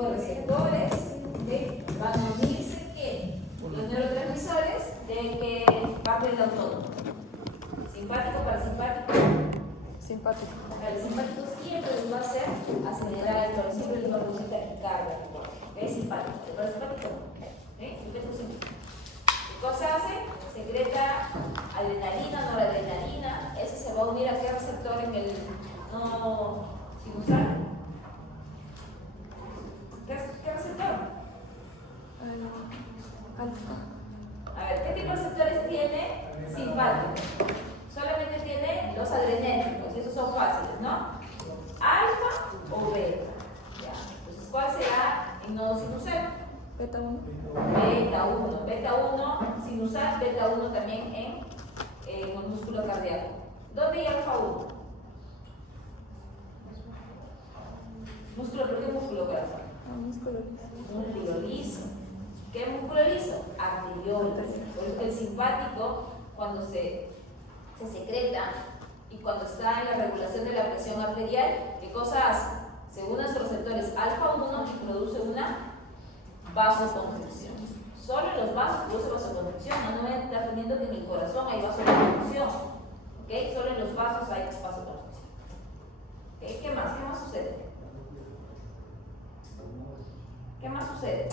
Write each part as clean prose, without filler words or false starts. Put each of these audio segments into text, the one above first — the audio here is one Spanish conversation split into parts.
tipo de receptores van a unirse que los neurotransmisores de que parte del autónomo. Simpático, parasimpático. Simpático. El simpático siempre les va a hacer acelerar el corazón, siempre les va a producir taquicardia. ¿Ok? Simpático. El parasimpático no. Simpático siempre. ¿Qué cosa hace? Secreta adrenalina, noradrenalina. Ese se va a unir a qué receptor en el no sinusal. ¿Qué receptor? Alfa. A ver, ¿qué tipo de receptores tiene simpático? Solamente tiene los adrenérgicos, esos son fáciles, ¿no? Alfa o beta. Ya. Entonces, ¿cuál será en nodo sinusal? Beta 1. Beta 1. Beta 1 sinusal, beta 1 también en el músculo cardíaco. ¿Dónde hay alfa 1? Músculo, ¿por qué músculo corazón? Músculo liso. ¿Qué músculo liso? Arteriol. Porque el simpático, cuando se secreta y cuando está en la regulación de la presión arterial, ¿qué cosa hace? Según nuestros receptores alfa 1, produce una vasoconstricción. Solo en los vasos produce vasoconstricción. No me está teniendo que en el corazón hay vasoconstricción. ¿Okay? Solo en los vasos hay vasoconstricción. ¿Okay? ¿Qué más? ¿Qué más sucede? ¿Qué más sucede?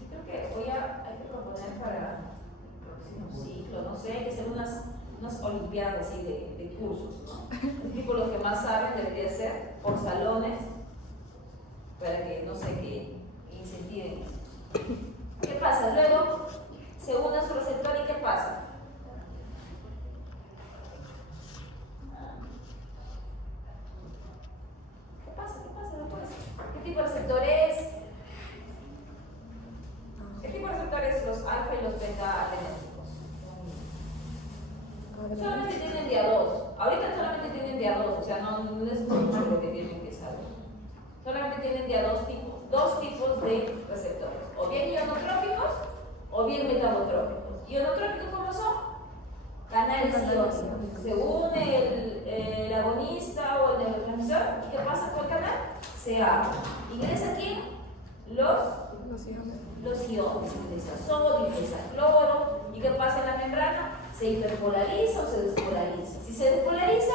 Yo creo que hay que proponer para el próximo ciclo, no sé, hay que hacer unas olimpiadas así de cursos, ¿no? Tipo los que más saben debería ser por salones, para que, no sé, que incentiven eso. ¿Qué pasa? Luego se une a su receptor y ¿qué pasa? ¿Qué tipo de receptor es? ¿Qué tipo de receptores los alfa y los beta adrenérgicos? Solamente tienen de a 2. Ahorita solamente tienen de a 2, o sea, no es mucho lo que tienen que saber. Solamente tienen de a dos tipos de receptores. O bien ionotrópicos o bien metabotrópicos. ¿Ionotrópicos cómo son? Canales iónicos. Se une el agonista o el neurotransmisor. ¿Y qué pasa con el canal? Se abre. ¿Ingresa aquí? Los iones. Ingresa sodio, ingresa cloro. ¿Y qué pasa en la membrana? ¿Se hiperpolariza o se despolariza? Si se despolariza,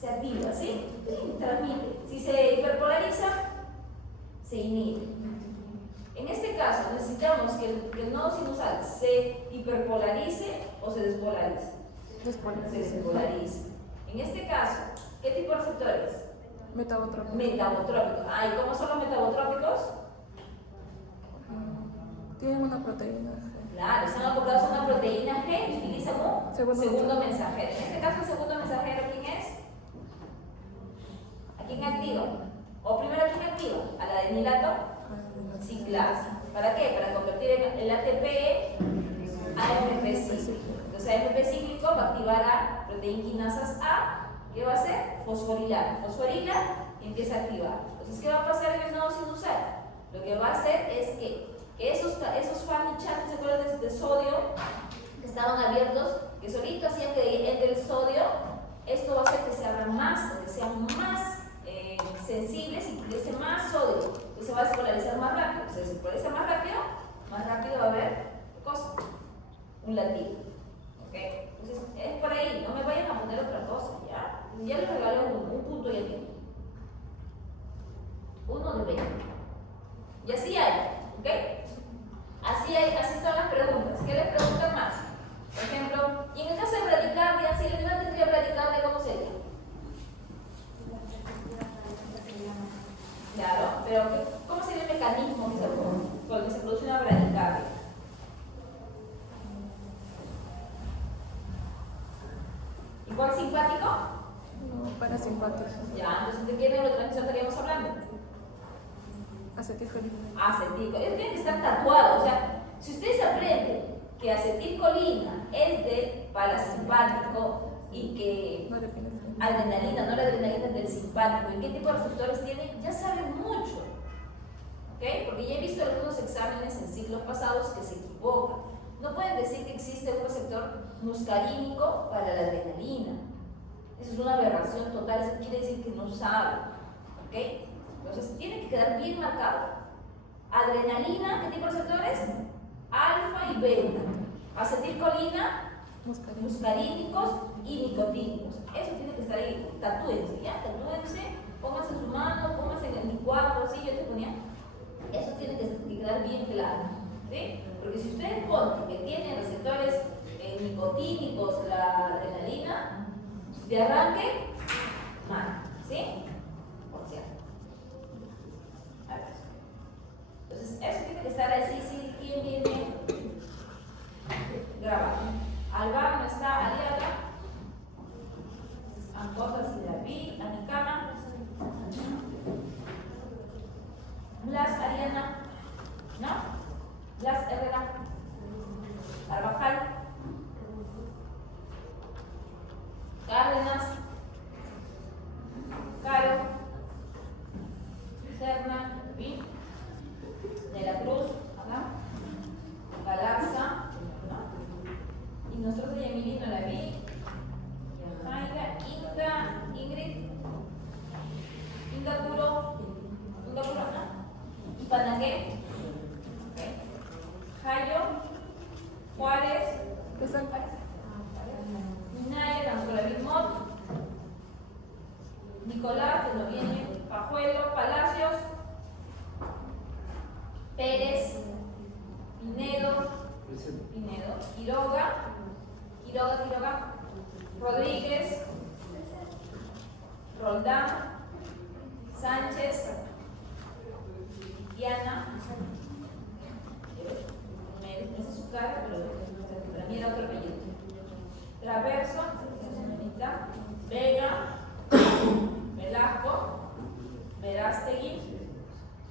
se activa, ¿sí? Sí, transmite. Si se hiperpolariza, se inhibe. En este caso, necesitamos que el nodo sinusal se hiperpolarice o se despolarice. Se despolariza. En este caso, ¿qué tipo de receptores? Metabotrópicos. Metabotrópicos. ¿Y cómo son los metabotrópicos? Tienen una proteína. Claro, están acoplados a una proteína G y utilizan un segundo mensajero. En este caso, el segundo mensajero, ¿quién es? ¿A quién activa? O primero, ¿a quién activa? ¿Al adenilato? Ciclasa. ¿Para qué? Para convertir el ATP a AMP cíclico. Entonces, AMP cíclico va a activar a proteínquinasas A. ¿Qué va a hacer? Fosforilar. Fosforilar y empieza a activar. Entonces, ¿qué va a pasar en el nodo sinusal? Lo que va a hacer es que esos family channels, ¿se acuerdan de sodio? Que estaban abiertos, que solito hacían que entre el sodio, esto va a hacer que se abran más, o que sean más sensibles y que sea más sodio. Entonces se va a despolarizar más rápido. Se despolariza más rápido va a haber cosa, un latido. ¿Okay? Entonces es por ahí, no me vayan a poner otra cosa, ¿ya? Ya les regalé un punto y el tiempo. 1 de 20. Y así hay, ¿ok? Así están las preguntas. ¿Qué les preguntan más? Por ejemplo, y en el caso de bradicardia, si el animal tendría bradicardia, ¿cómo sería? Claro, pero ¿cómo sería el mecanismo con el que se produce una bradicardia? ¿Igual simpático? No, parasimpático. Ya, entonces ¿de qué neurotransmisor estaríamos hablando? Acetilcolina. Acetilcolina. Ellos tienen que estar tatuados. O sea, si ustedes aprenden que acetilcolina es del parasimpático y que adrenalina, no la adrenalina es del simpático, y qué tipo de receptores tienen, ya saben mucho. ¿Ok? Porque ya he visto algunos exámenes en ciclos pasados que se equivocan. No pueden decir que existe un receptor muscarínico para la adrenalina. Eso es una aberración total, eso quiere decir que no sabe. ¿Ok? Entonces tiene que quedar bien marcado. Adrenalina, ¿qué tipo de receptores? Alfa y beta. Acetilcolina, muscarínicos y nicotínicos. Eso tiene que estar ahí. Tatúense, ¿ya? Tatúense, pónganse en su mano, pónganse en mi cuadro, así yo te ponía. Eso tiene que quedar bien claro. ¿Sí? Porque si ustedes ponen que tienen receptores nicotínicos, la adrenalina, de arranque, mal. ¿Sí? Por cierto. A ver. Entonces, eso tiene que estar así, sí, bien grabado. Alba no está aliada. Ancotas y la vi, Anicama. Blas Ariana. ¿No? Blas Herrera. Carvajal. Cárdenas. Caro. Serna. ¿Sí? De la Cruz. ¿No? Galarza. ¿No? Y nosotros de Emilino la vi. Jaira. Inga. Ingrid. Inga Puro. Inga Puro, ¿no? Ipanangué. Jayo, Juárez, Minaya, Anzola Mot, Nicolás, que no viene, Pajuelo, Palacios, Pérez, Pinedo, Quiroga, Rodríguez, Roldán, Sánchez, Diana. Esa es su cara, pero para mí era otro apellido. Traverso, Vega, Velasco, Verástegui,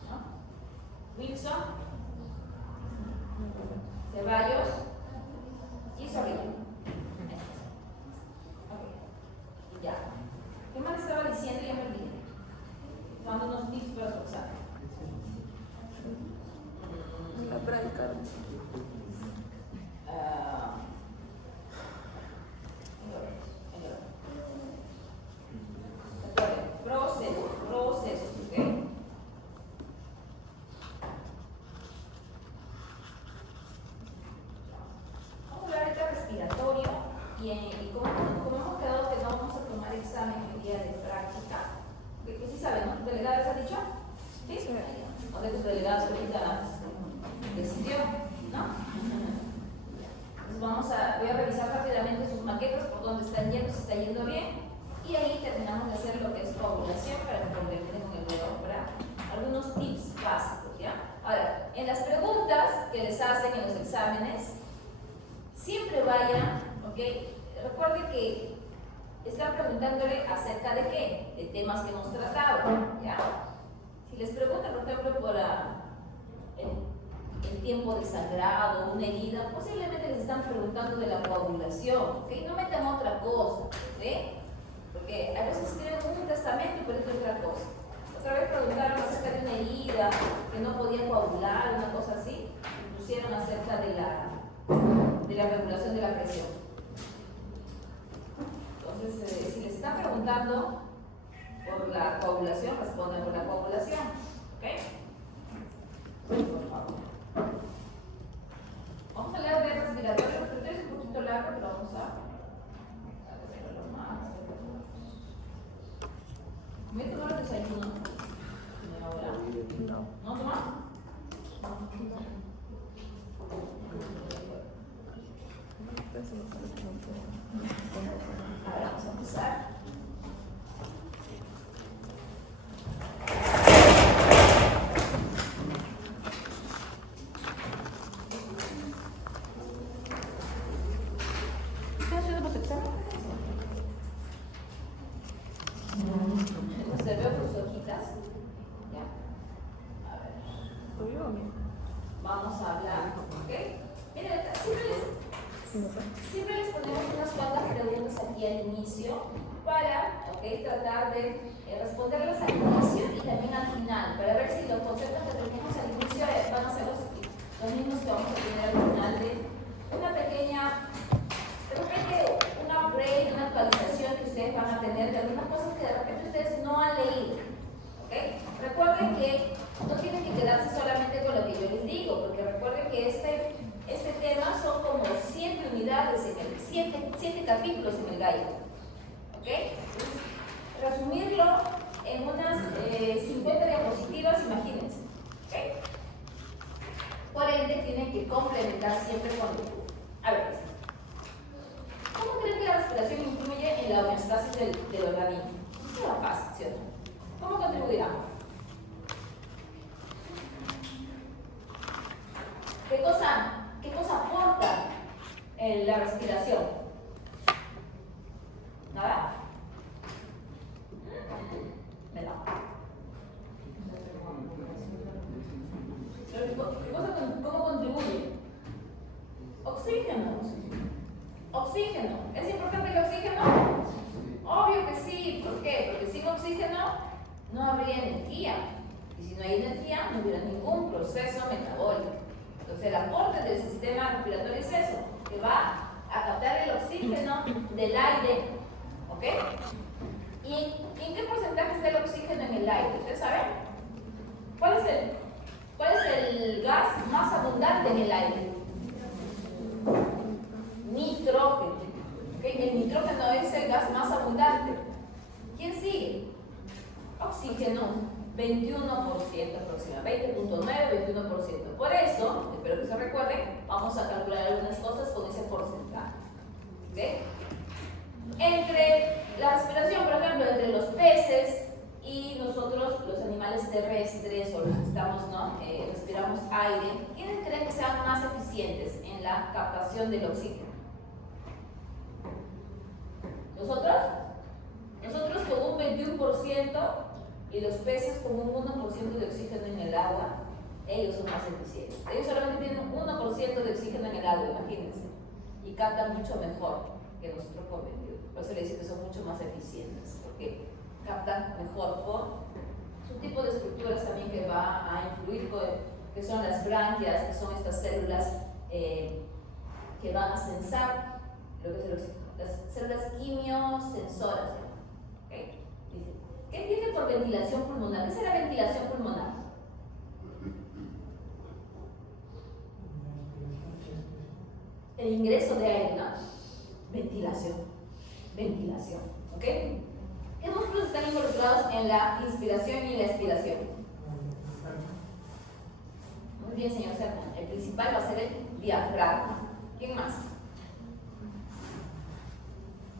¿no? Wilson, Ceballos y Zorrilla. Ok, ya. ¿Qué más estaba diciendo? Ya me olvidé. Dando unos tips para su examen. La bradicardia. Procesos, ¿ok? Vamos a hablar ahorita respiratorio y como hemos quedado que no vamos a tomar examen el día de práctica, que sí saben, ¿no? ¿Delegados ha dicho? ¿Sí? ¿O de tus delegados ahorita decidió? ¿No? Entonces voy a revisar rápidamente sus maquetas por dónde están yendo, si está yendo bien, y ahí terminamos de hacer lo que es coagulación para que complementen con el de obra algunos tips básicos, ¿ya? Ahora, en las preguntas que les hacen en los exámenes, siempre vayan, ¿ok? Recuerden que están preguntándole acerca de qué, de temas que hemos tratado, ¿ya? Si les preguntan, por ejemplo, por el tiempo de sangrado, una herida, posiblemente les están preguntando de la coagulación, ¿ok? No metan otra cosa, ¿ok? Porque a veces escriben un testamento y por eso otra cosa. Otra vez preguntaron acerca de una herida, que no podía coagular, una cosa así, y pusieron acerca de la regulación de la presión. Entonces, si les están preguntando por la coagulación, respondan por la coagulación, ¿ok? Por favor. Vamos a hablar de respiratorio. Respiratorio es un poquito largo, pero vamos a hacerlo más. ¿Me voy a tomar el desayuno? ¿Ahora? No. ¿No tomas? Ahora vamos a empezar. Vamos a hablar, ¿ok? Miren, siempre les ponemos unas cuantas preguntas aquí al inicio para, ¿ok? Tratar de responderlas al inicio y también al final, para ver si los conceptos que tenemos al inicio van a ser los mismos que vamos a tener al final de una pequeña, de repente, un upgrade, una actualización que ustedes van a tener de algunas cosas que de repente ustedes no han leído. ¿Ok? Recuerden que no tienen que quedarse solamente con lo que yo les digo, porque recuerden que este tema son como 7 unidades, 7 capítulos en el gallo. ¿Ok? Entonces, resumirlo en unas 50 diapositivas, imagínense. ¿Ok? Por ende, tienen que complementar siempre con lectura. A ver, ¿cómo creen que la respiración influye en la homeostasis del organismo? Es una fácil, ¿sí o no? ¿Cómo contribuirá? ¿Qué cosa aporta la respiración? ¿Nada? ¿Verdad? ¿Cómo contribuye? Oxígeno. Oxígeno. ¿Es importante el oxígeno? Obvio que sí. ¿Por qué? Porque sin oxígeno no habría energía. Y si no hay energía, no hubiera ningún proceso metabólico. Entonces, el aporte del sistema respiratorio es eso, que va a captar el oxígeno del aire. ¿Ok? ¿Y en qué porcentaje está el oxígeno en el aire? ¿Ustedes saben? ¿Cuál es el gas más abundante en el aire? Nitrógeno. ¿Okay? El nitrógeno es el gas más abundante. ¿Quién sigue? Oxígeno, 21% aproximadamente, 20.9, 21%. Por eso, espero que se recuerden, vamos a calcular algunas cosas con ese porcentaje. ¿Okay? Entre la respiración, por ejemplo, entre los peces y nosotros, los animales terrestres o los que estamos, ¿no? Respiramos aire, ¿quiénes creen que sean más eficientes en la captación del oxígeno? ¿Nosotros? Nosotros con un 21% y los peces con un 1% de oxígeno en el agua, ellos son más eficientes. Ellos solamente tienen un 1% de oxígeno en el agua, imagínense, y captan mucho mejor que nosotros con 21%. Por eso le dicen que son mucho más eficientes, porque captan mejor por su tipo de estructuras también que va a influir, que son las branquias, que son estas células que van a sensar lo que es el oxígeno, las células quimiosensoras. ¿Okay? Dice, ¿qué entiende por ventilación pulmonar? ¿Qué es la ventilación pulmonar? El ingreso de aire, ¿no? Ventilación, ¿ok? ¿Qué músculos están involucrados en la inspiración y la expiración? Muy bien, señor Sermon. El principal va a ser el diafragma. ¿Quién más?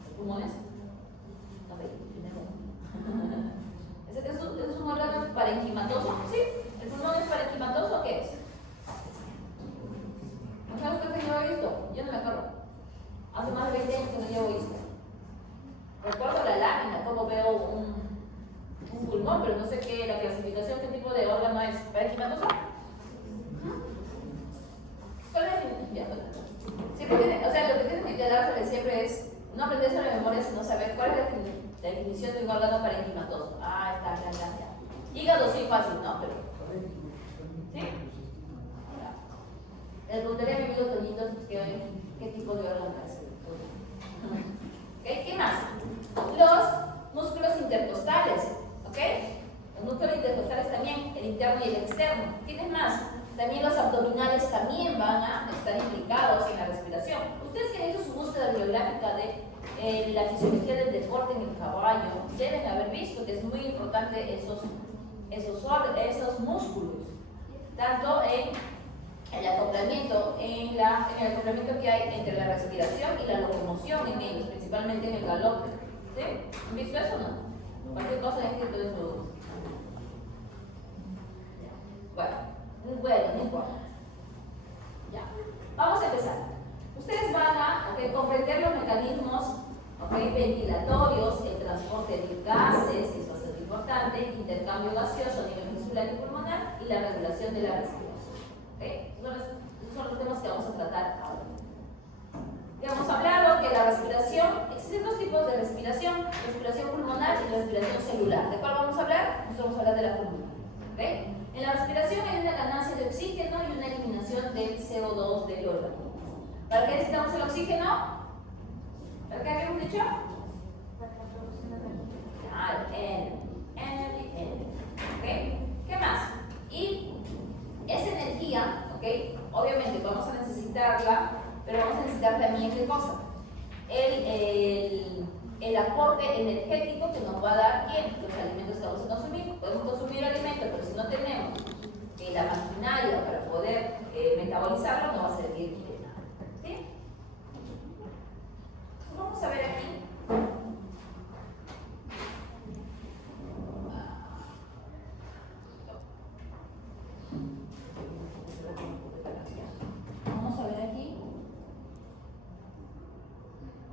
¿Los pulmones? No, ¿Es un órgano parenquimatoso? Sí. ¿El pulmón es parenquimatoso o qué es? ¿No sabe usted que no lo he visto? Yo no me acuerdo. Hace más de 20 años que no llevo vista. Recuerdo la lámina, como veo un pulmón, pero no sé qué, la clasificación, qué tipo de órgano es. ¿Parenquimatoso? ¿Cuál es la definición? Siempre tiene, o sea, lo que tienen que quedarse siempre es no aprenderse de memoria, sino saber cuál es la definición de un órgano parenquimatoso. Ah, está, ya. Hígado sí, fácil, ¿no? Pero, ¿sí? Le preguntaré a mi amigo Toñito qué tipo de órgano es. ¿Okay? ¿Qué más? Los músculos intercostales. ¿Ok? Los músculos intercostales también, el interno y el externo. ¿Tienes más? También los abdominales también van a estar implicados en la respiración. Ustedes que han hecho su búsqueda biográfica de la fisiología del deporte en el caballo, deben haber visto que es muy importante esos músculos, tanto en el acoplamiento, en el acoplamiento que hay entre la respiración y la locomoción en ellos, principalmente en el galope. ¿Sí? ¿Han visto eso o no? Cualquier cosa de escrito de su... Bueno, no importa. Ya. Vamos a empezar. Ustedes van a comprender los mecanismos ventilatorios, el transporte de gases, que es bastante importante, intercambio gaseoso a nivel muscular y pulmonar, y la regulación de la respiración. Esos son los temas que vamos a tratar ahora. Ya hemos hablado que la respiración, existen dos tipos de respiración pulmonar y respiración celular. ¿De cuál vamos a hablar? Nosotros vamos a hablar de la pulmonar. En la respiración hay una ganancia de oxígeno y una eliminación del CO2 del órgano. ¿Para qué necesitamos el oxígeno? ¿Para qué habíamos dicho? Energy N. ¿Ok? ¿Qué más? Y esa energía, ¿ok? Obviamente vamos a necesitarla, pero vamos a necesitar también ¿qué cosa? El aporte energético que nos va a dar ¿quién? Los alimentos que vamos a consumir. Podemos consumir alimentos, pero si no tenemos la maquinaria para poder metabolizarlo, no va a servir de nada. ¿Sí? Vamos a ver aquí. Vamos a ver aquí.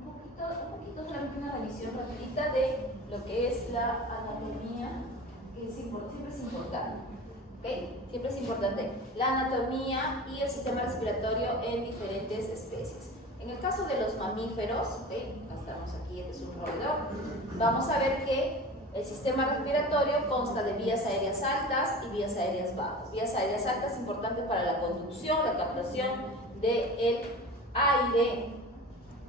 Un poquito solamente una revisión rapidita de lo que es la anatomía, que siempre es importante. ¿Okay? Siempre es importante la anatomía y el sistema respiratorio en diferentes especies. En el caso de los mamíferos, ¿okay? Estamos aquí, este es un roedor, vamos a ver que el sistema respiratorio consta de vías aéreas altas y vías aéreas bajas. Vías aéreas altas importantes para la conducción, la captación del aire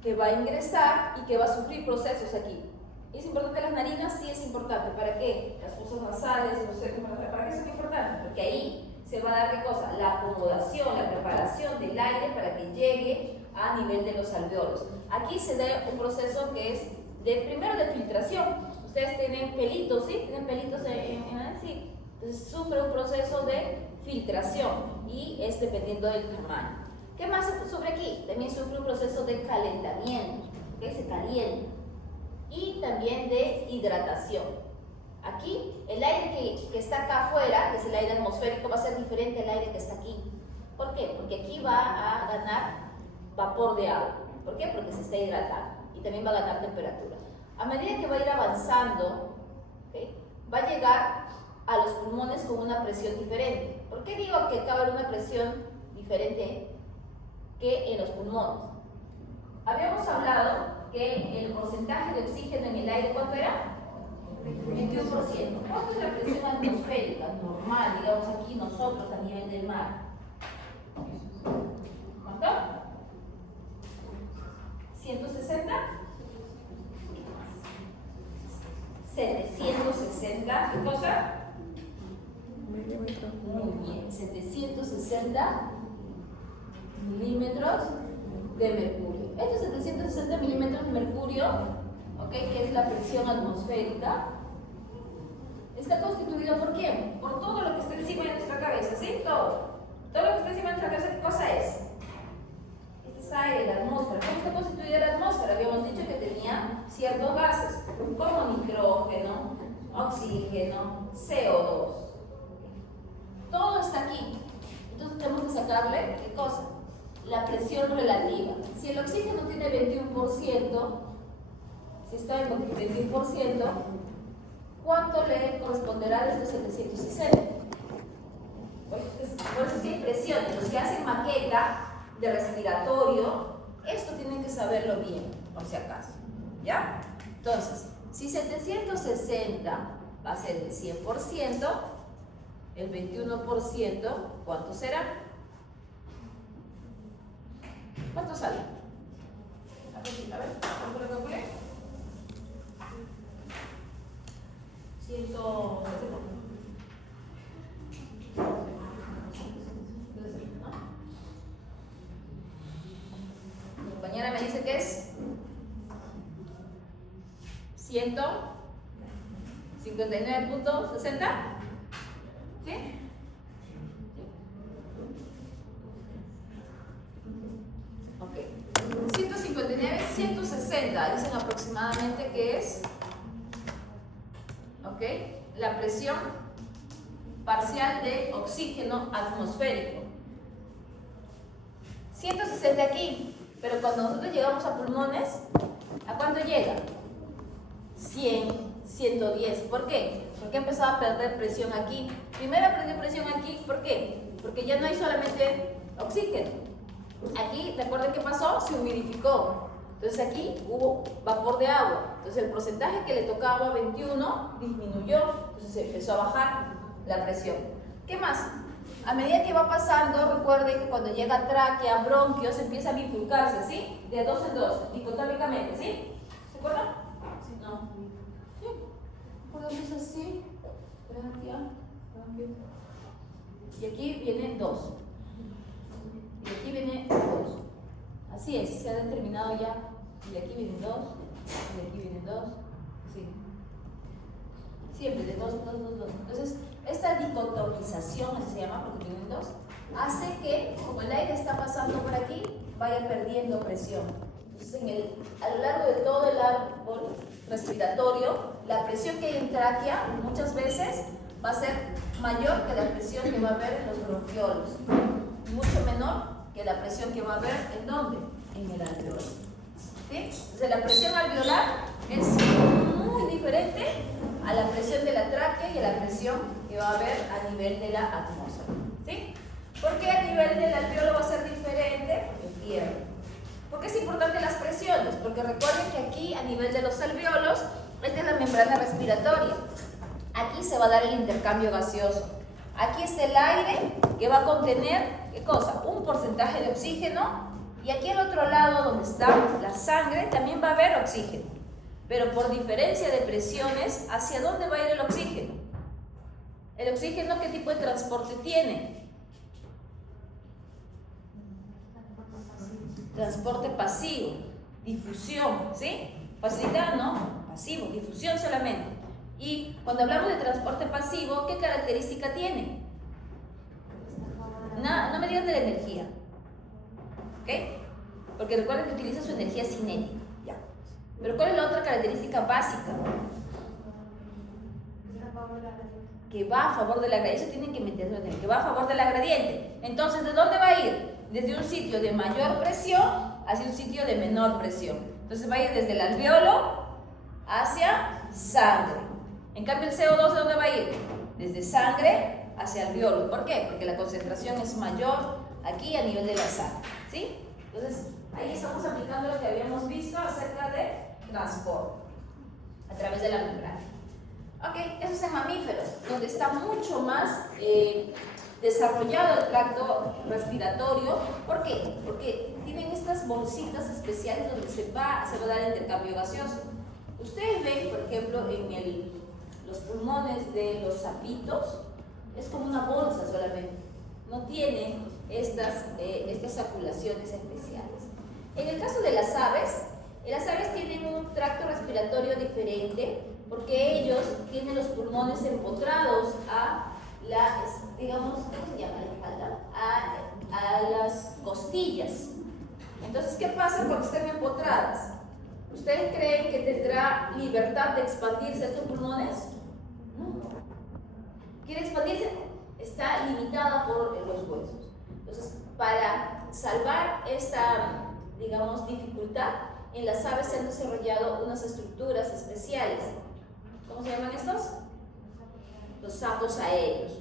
que va a ingresar y que va a sufrir procesos aquí. ¿Es importante las narinas? Sí, es importante. ¿Para qué? Las fosas nasales, no sé, ¿para qué son importantes? Porque ahí se va a dar ¿qué cosa? La acomodación, la preparación del aire para que llegue a nivel de los alveolos. Aquí se da un proceso que es primero de filtración. Ustedes tienen pelitos, ¿sí? Tienen pelitos sí. Entonces sufre un proceso de filtración y es dependiendo del tamaño. ¿Qué más se sufre aquí? También sufre un proceso de calentamiento, que se calienta. Y también de hidratación. Aquí, el aire que está acá afuera, que es el aire atmosférico, va a ser diferente al aire que está aquí. ¿Por qué? Porque aquí va a ganar vapor de agua. ¿Por qué? Porque se está hidratando y también va a ganar temperatura. A medida que va a ir avanzando, ¿okay? Va a llegar a los pulmones con una presión diferente. ¿Por qué digo que acaba de haber una presión diferente que en los pulmones? Habíamos hablado que el porcentaje de oxígeno en el aire, ¿cuánto era? 21%. ¿Cuánto es la presión atmosférica normal, digamos aquí nosotros a nivel del mar? ¿Cuánto? ¿160? 760, ¿qué cosa? Muy bien, 760 milímetros de mercurio. Estos 760 milímetros de mercurio, ¿okay? Que es la presión atmosférica, está constituido ¿por quién? Por todo lo que está encima de nuestra cabeza, ¿sí? Todo lo que está encima de nuestra cabeza, ¿qué cosa es? Este es aire, la atmósfera. ¿Cómo está constituida la atmósfera? Habíamos dicho que tenía ciertos gases, como nitrógeno, oxígeno, CO2. Todo está aquí. Entonces tenemos que sacarle, ¿qué cosa? La presión relativa. Si el oxígeno tiene 21%, si está en 21%, ¿cuánto le corresponderá de estos 760? Por eso sí hay presión. Los que hacen maqueta de respiratorio, esto tienen que saberlo bien, por si acaso. ¿Ya? Entonces, si 760 va a ser el 100%, el 21%, ¿cuánto será? ¿Cuánto sale? A ver, ¿cuánto lo calculé? 100. Mi compañera me dice que es 159.60. ¿Sí? Ok. 159, 160, dicen aproximadamente que es, ok, la presión parcial de oxígeno atmosférico. 160 aquí, pero cuando nosotros llegamos a pulmones, ¿a cuánto llega? 100, 110. ¿Por qué? Porque empezaba a perder presión aquí. Primero perdió presión aquí, ¿por qué? Porque ya no hay solamente oxígeno. Aquí, recuerden qué pasó, se humidificó. Entonces aquí hubo vapor de agua. Entonces el porcentaje que le tocaba 21 disminuyó. Entonces se empezó a bajar la presión. ¿Qué más? A medida que va pasando, recuerden que cuando llega a tráquea, bronquios, empieza a bifurcarse, ¿sí? De dos en dos, dicotómicamente, ¿sí? ¿Se acuerdan? No. Sí. Y aquí viene 2. Y aquí viene 2. Así es, se ha determinado ya. Y de aquí vienen 2. Y de aquí vienen 2. Sí. Siempre de 2, 2, 2, 2. Entonces, esta dicotomización, así se llama porque tienen 2, hace que, como el aire está pasando por aquí, vaya perdiendo presión. Entonces, a lo largo de todo el árbol respiratorio, la presión que hay en tráquea muchas veces va a ser mayor que la presión que va a haber en los bronquiolos, y mucho menor que la presión que va a haber ¿en dónde? En el alveolo. ¿Sí? Entonces, la presión alveolar es muy diferente a la presión de la tráquea y a la presión que va a haber a nivel de la atmósfera. ¿Sí? ¿Por qué a nivel del alveolo va a ser diferente? Porque pierde. ¿Por qué es importante las presiones? Porque recuerden que aquí, a nivel de los alveolos, esta es la membrana respiratoria. Aquí se va a dar el intercambio gaseoso. Aquí está el aire que va a contener, ¿qué cosa? Un porcentaje de oxígeno. Y aquí al otro lado, donde está la sangre, también va a haber oxígeno. Pero por diferencia de presiones, ¿hacia dónde va a ir el oxígeno? ¿El oxígeno qué tipo de transporte tiene? Transporte pasivo, difusión, ¿sí? Facilitado, ¿no? Pasivo, difusión solamente. Y cuando hablamos de transporte pasivo, ¿qué característica tiene? No me digan de la energía, ¿ok? Porque recuerden que utiliza su energía cinética, ¿ya? Pero ¿cuál es la otra característica básica? Que va a favor de la gradiente. Eso tienen que meterlo en el que va a favor de la gradiente. Entonces, ¿de dónde va a ir? Desde un sitio de mayor presión hacia un sitio de menor presión. Entonces va a ir desde el alveolo hacia sangre. En cambio, el CO2, ¿de dónde va a ir? Desde sangre hacia alveolo. ¿Por qué? Porque la concentración es mayor aquí a nivel de la sangre, ¿sí? Entonces, ahí estamos aplicando lo que habíamos visto acerca de transporte a través de la membrana. Ok, eso es en mamíferos, donde está mucho más desarrollado el tracto respiratorio. ¿Por qué? Porque tienen estas bolsitas especiales donde se va a dar el intercambio gaseoso. Ustedes ven, por ejemplo, en los pulmones de los sapitos, es como una bolsa solamente, no tiene estas saculaciones especiales. En el caso de las aves tienen un tracto respiratorio diferente porque ellos tienen los pulmones empotrados a digamos, ¿cómo se llama la espalda? A las costillas. Entonces, ¿qué pasa cuando estén empotradas? ¿Ustedes creen que tendrá libertad de expandirse estos pulmones? No. ¿Quiere expandirse? Está limitada por los huesos. Entonces, para salvar esta, digamos, dificultad, en las aves se han desarrollado unas estructuras especiales. ¿Cómo se llaman estos? Los sacos aéreos.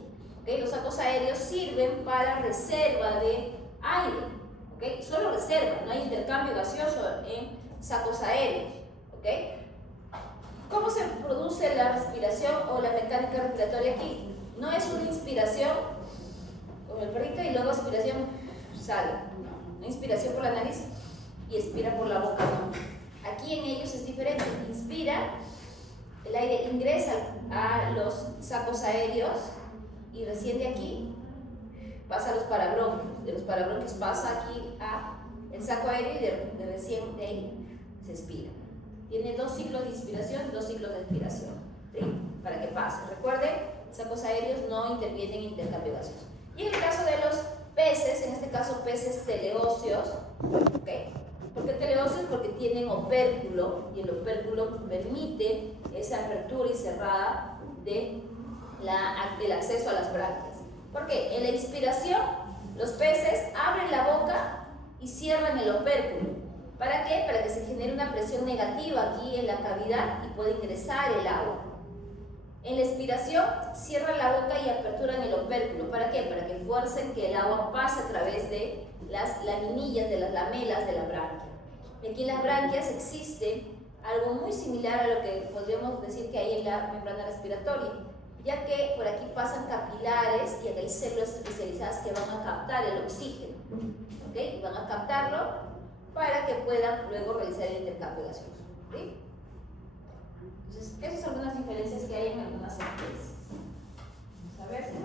¿Okay? Los sacos aéreos sirven para reserva de aire. ¿Okay? Solo reserva, no hay intercambio gaseoso en sacos aéreos. ¿Okay? ¿Cómo se produce la respiración o la mecánica respiratoria aquí? No es una inspiración como el perrito y luego expiración sale. No, una inspiración por la nariz y expira por la boca. No. Aquí en ellos es diferente. Inspira, el aire ingresa a los sacos aéreos y recién de aquí pasa a los parabronquios. De los parabronquios pasa aquí a el saco aéreo y de recién de ahí se expira. Tiene 2 ciclos de inspiración y 2 ciclos de expiración, ¿sí? Para que pase. Recuerden, sacos aéreos no intervienen en intercambio gaseoso. Y en el caso de los peces, en este caso peces teleóseos, ¿okay? ¿Por qué teleóseos? Porque tienen opérculo y el opérculo permite esa apertura y cerrada del acceso a las branquias. ¿Por qué? En la inspiración, los peces abren la boca y cierran el opérculo. ¿Para qué? Para que se genere una presión negativa aquí en la cavidad y pueda ingresar el agua. En la expiración, cierran la boca y aperturan el opérculo. ¿Para qué? Para que fuercen que el agua pase a través de las laminillas, de las lamelas de la branquia. Y aquí en las branquias existe algo muy similar a lo que podríamos decir que hay en la membrana respiratoria, ya que por aquí pasan capilares y aquí hay células especializadas que van a captar el oxígeno. ¿Okay? Van a captarlo para que puedan luego realizar el intercambio gaseoso. ¿Sí? Entonces, esas son algunas diferencias que hay en algunas especies. Vamos a ver si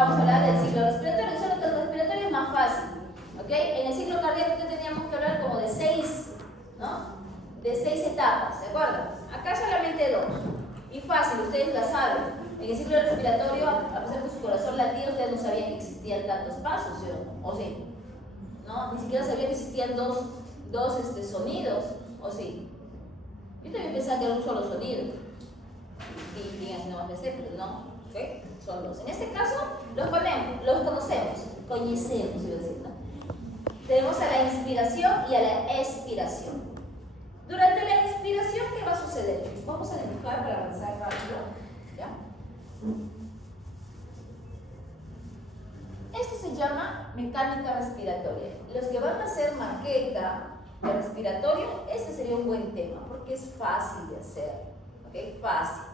vamos a hablar del ciclo respiratorio, solo que el respiratorio es más fácil, ¿ok? En el ciclo cardíaco que teníamos que hablar como de 6, ¿no? De 6 etapas, ¿de acuerdo? Acá solamente 2, y fácil, ustedes la saben. En el ciclo respiratorio, a pesar de su corazón latía, ustedes no sabían que existían tantos pasos, ¿sí o no? ¿O sí? ¿No? Ni siquiera sabían que existían dos sonidos, ¿o sí? Yo también pensaba que era un solo sonido. Y bien, así no más pensé, pero no. ¿Okay? Son 2. En este caso, los conocemos, iba a decir, ¿no? Tenemos a la inspiración y a la expiración. Durante la inspiración, ¿qué va a suceder? Vamos a dibujar para avanzar rápido. ¿Ya? Esto se llama mecánica respiratoria. Los que van a hacer maqueta de respiratorio, este sería un buen tema, porque es fácil de hacer. ¿Ok? Fácil.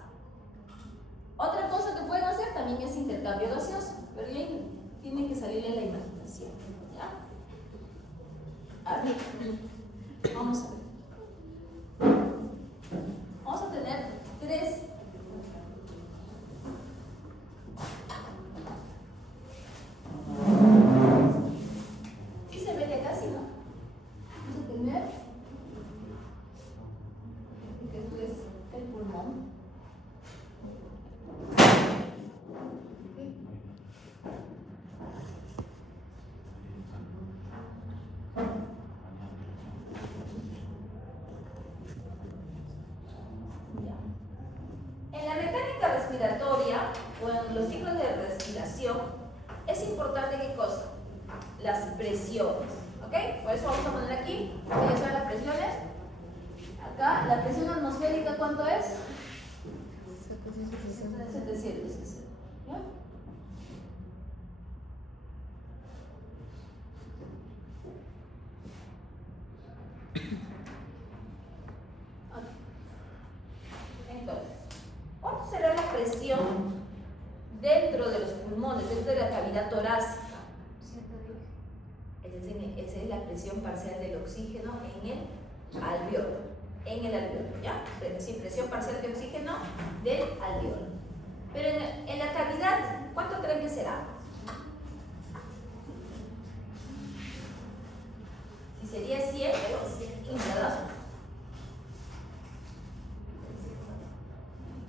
Otra cosa que pueden hacer también es intercambio gaseoso, pero ahí tiene que salirle la imaginación. ¿Ya? A ver, vamos a ver. Vamos a tener 3. ¿Sí se ve de acá, sí, no? Vamos a tener que esto es el pulmón. En la mecánica respiratoria o en los ciclos de respiración es importante ¿qué cosa? Las presiones, ¿ok? Por eso vamos a poner aquí, ya saben las presiones. Acá, la presión atmosférica, ¿cuánto es? 760. ¿Ya? Entonces, ¿cuánto será la presión dentro de los pulmones, dentro de la cavidad torácica? 110. Esa es la presión parcial del oxígeno en el alveolo. ¿Ya? Sí, presión parcial de oxígeno del alveolo. Pero en la cavidad, ¿cuánto creen que será? Si sería 100, infradosos.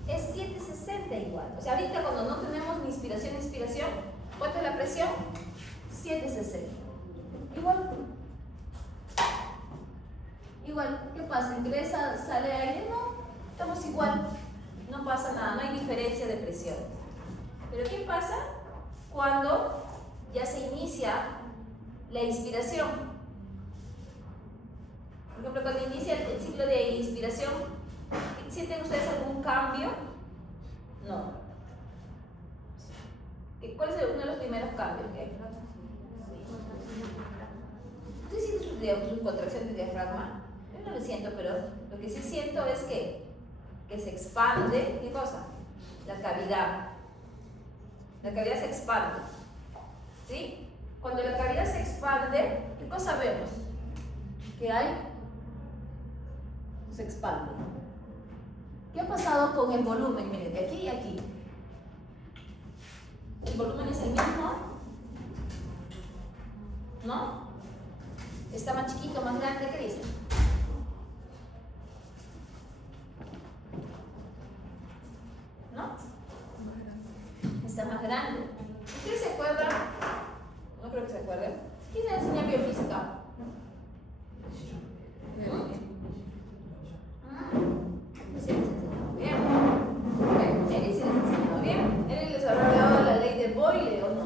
Es 760 igual. O sea, ahorita cuando no tenemos ni inspiración ni expiración, ¿cuánto es la presión? 760. Igual, ¿qué pasa? ¿Ingresa, sale aire? No, estamos igual. No pasa nada, no hay diferencia de presión. Pero ¿qué pasa cuando ya se inicia la inspiración? Por ejemplo, cuando inicia el ciclo de inspiración, ¿sienten ustedes algún cambio? No. ¿Cuál es uno de los primeros cambios que hay? ¿Ustedes sienten su contracción de diafragma? Yo no lo siento, pero lo que sí siento es que se expande, ¿qué cosa? La cavidad. La cavidad se expande. ¿Sí? Cuando la cavidad se expande, ¿qué cosa vemos? ¿Qué hay? Se expande. ¿Qué ha pasado con el volumen? Miren, de aquí y aquí. ¿El volumen es el mismo? ¿No? ¿Está más chiquito, más grande? ¿Qué dicen? ¿No? Está más grande. ¿Ustedes se acuerdan? No creo que se acuerden. ¿Quién se enseña biofísica? Sí, les enseñó bien. Eric sí les enseñó bien. Eric les habrá hablado de la ley de Boyle o no.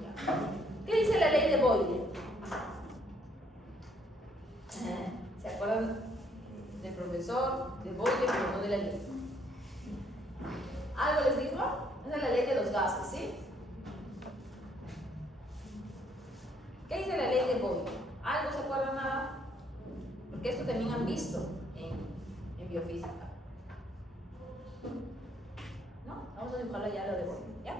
Ya. ¿Qué dice la ley de Boyle? ¿Se acuerdan del profesor de Boyle, pero no de la ley? ¿Algo les dijo? Esa es la ley de los gases, ¿sí? ¿Qué dice la ley de Boyle? ¿Algo se acuerdan nada? Porque esto también han visto en biofísica. ¿No? Vamos a dibujarlo ya lo de Boyle, ¿ya?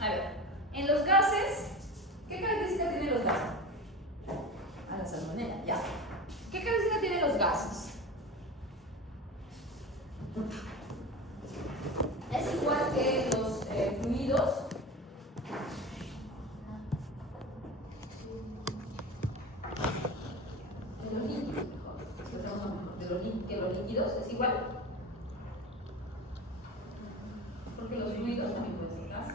A ver, en los gases, ¿qué características tienen los gases? A las manera, ¿ya? ¿Qué características tienen los gases? Es igual que los fluidos. De los líquidos, mejor. Que los líquidos es igual. Porque los fluidos también pueden ser gases.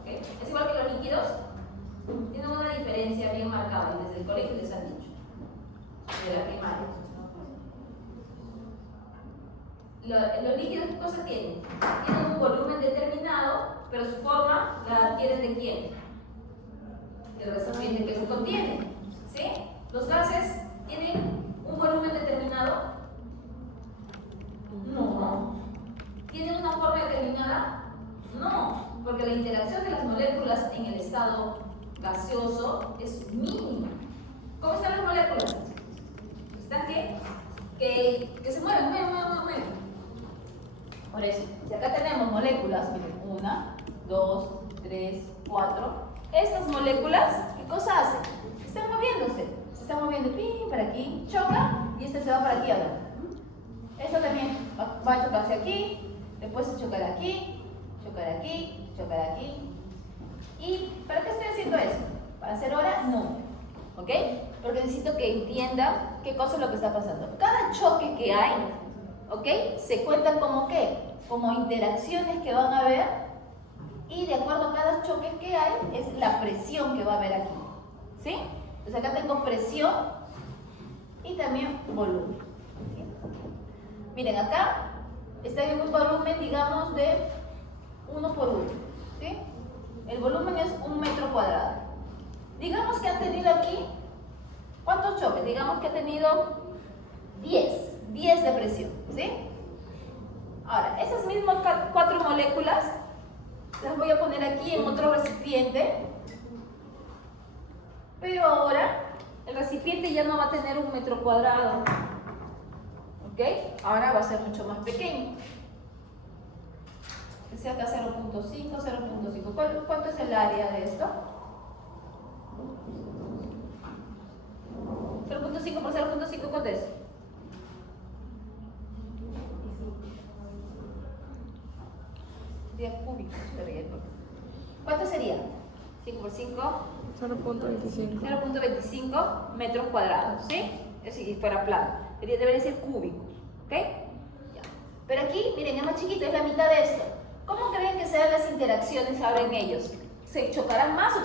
¿Okay? Es igual que los líquidos. Tienen una diferencia bien marcada y desde el colegio les han dicho. De la primaria. Los líquidos, ¿qué cosa tienen? Tienen un volumen determinado, pero su forma la adquieren ¿de quién? Del recipiente que los contiene. ¿Sí? Los gases tienen un volumen determinado. No. ¿Tienen una forma determinada? No, porque la interacción de las moléculas en el estado gaseoso es mínima. ¿Cómo están las moléculas? ¿Están qué? Que se mueven. Por eso, si acá tenemos moléculas, miren, 1, 2, 3, 4. Estas moléculas, ¿qué cosa hacen? Están moviéndose. Se están moviendo, pim, para aquí, choca, y este se va para aquí ahora. Esto también va a chocarse aquí, después se chocará aquí, chocar aquí, chocar aquí. ¿Y para qué estoy haciendo esto? ¿Para hacer hora? No. ¿Ok? Porque necesito que entiendan qué cosa es lo que está pasando. Cada choque que hay, ¿ok? Se cuenta como qué? Como interacciones que van a haber, y de acuerdo a cada choque que hay, es la presión que va a haber aquí. ¿Sí? Entonces acá tengo presión y también volumen. ¿Sí? Miren, acá está en un volumen, digamos, de 1 por 1. ¿Sí? El volumen es 1 metro cuadrado. Digamos que han tenido aquí, ¿cuántos choques? Digamos que ha tenido 10 de presión. ¿Sí? Ahora, esas mismas 4 moléculas las voy a poner aquí en otro recipiente, pero ahora el recipiente ya no va a tener 1 metro cuadrado. ¿Ok? Ahora va a ser mucho más pequeño. Que sea acá 0.5, 0.5. ¿Cuánto es el área de esto? 0.5 por 0.5, ¿cuánto es? Sería cúbicos, ¿cuánto sería? 5 por 5. 0.25. 0.25 metros cuadrados, ¿sí? Si fuera plano. Debería ser cúbicos, ¿ok? Ya. Pero aquí, miren, es más chiquito, es la mitad de esto. ¿Cómo creen que sean las interacciones ahora en ellos? ¿Se chocarán más o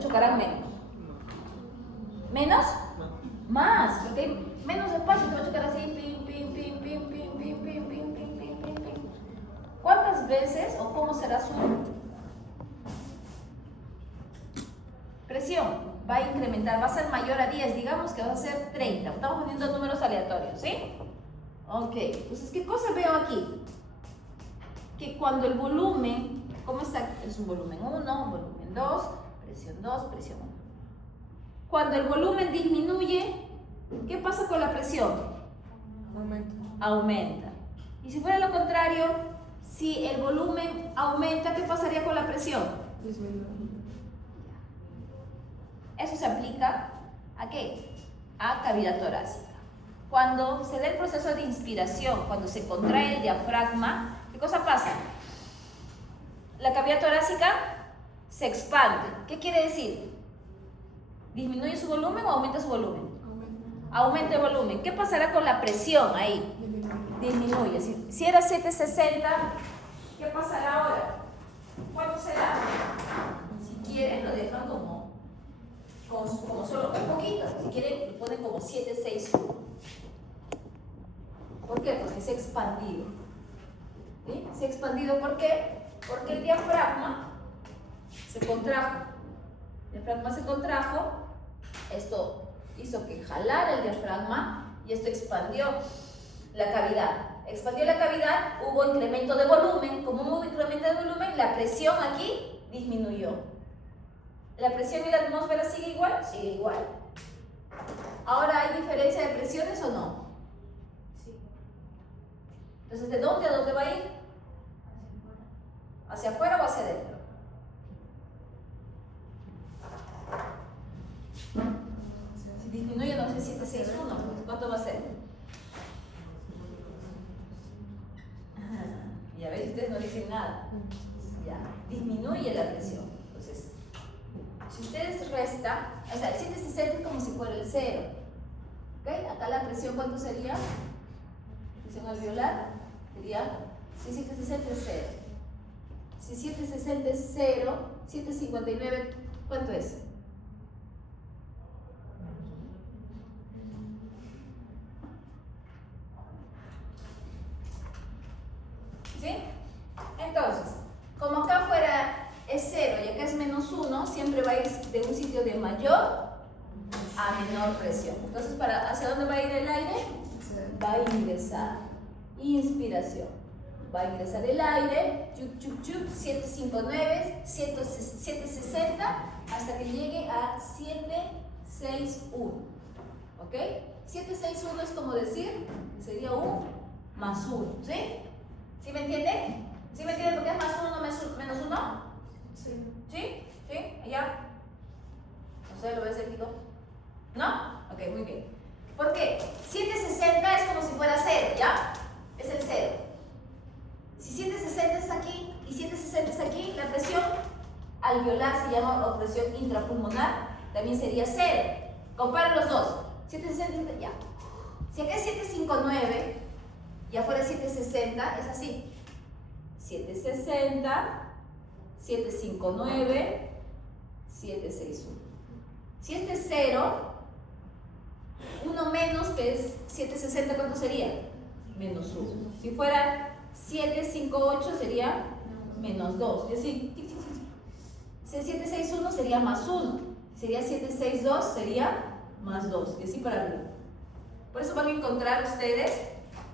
chocarán menos? ¿Menos? Más, porque hay menos espacio, te va a chocar así, pim, pim, pim, pim, pim, pim, pim, pim, pim, pim, pim, pim. ¿Cuántas veces o cómo será su presión? Va a incrementar, va a ser mayor a 10, digamos que va a ser 30. Estamos poniendo números aleatorios, ¿sí? Ok, entonces, ¿qué cosa veo aquí? Que cuando el volumen, ¿cómo está? Es un volumen 1, un volumen 2, presión 1. Cuando el volumen disminuye, ¿qué pasa con la presión? Aumenta. Y si fuera lo contrario, si el volumen aumenta, ¿qué pasaría con la presión? Disminuye. Eso se aplica ¿a qué? A cavidad torácica. Cuando se da el proceso de inspiración, cuando se contrae el diafragma, ¿qué cosa pasa? La cavidad torácica se expande. ¿Qué quiere decir? ¿Disminuye su volumen o aumenta su volumen? Aumenta el volumen. ¿Qué pasará con la presión ahí? Disminuye. Si era 760, ¿qué pasará ahora? ¿Cuánto será? Si quieren, lo dejan como solo un poquito. Si quieren, lo ponen como 761. ¿Por qué? Porque se ha expandido. ¿Sí? Se ha expandido, ¿por qué? Porque el diafragma se contrajo. El diafragma se contrajo. Esto hizo que jalara el diafragma y esto expandió la cavidad. Expandió la cavidad, hubo incremento de volumen. Como hubo incremento de volumen, la presión aquí disminuyó. ¿La presión en la atmósfera sigue igual? Sigue igual. ¿Ahora hay diferencia de presiones o no? Sí. Entonces, ¿de dónde a dónde va a ir? ¿Hacia afuera o hacia adentro? Si disminuye, no ¿cuánto va a ser? Ya ves, ustedes no dicen nada. Ya, disminuye la presión. Entonces, si ustedes restan, o sea, el 760 es como si fuera el 0. ¿Ok? Acá la presión, ¿cuánto sería? Presión alveolar sería, si 760 es 0. Si 760 es 0, 759, ¿cuánto es? ¿Sí? Entonces, como acá afuera es 0 y acá es menos 1, siempre va a ir de un sitio de mayor a menor presión. Entonces, ¿hacia dónde va a ir el aire? Va a ingresar. Inspiración. Va a ingresar el aire, chup, chup, chup, 759, 760, hasta que llegue a 761. ¿Ok? 761 es como decir, sería un más 1. ¿Sí? ¿Sí me entienden? ¿Sí me entienden por qué es más 1 menos 1? Sí. ¿Sí? ¿Sí? ¿Allá? No sé, ¿lo ves el pico? ¿No? Ok, muy bien. ¿Por qué? 760 es como si fuera 0, ¿ya? Es el 0. Si 760 está aquí y 760 está aquí, la presión alveolar se llama o presión intrapulmonar, también sería 0. Comparen los dos. 760, ya. Si acá es 759 y afuera es 760, es así. 760, 759, 761. Si este es 0, 1 menos, que es 760, ¿cuánto sería? Menos 1. Si fuera 758 sería menos 2. Es decir, si 761 sería más 1. Sería 762 sería más 2. Y así para arriba. Por eso van a encontrar ustedes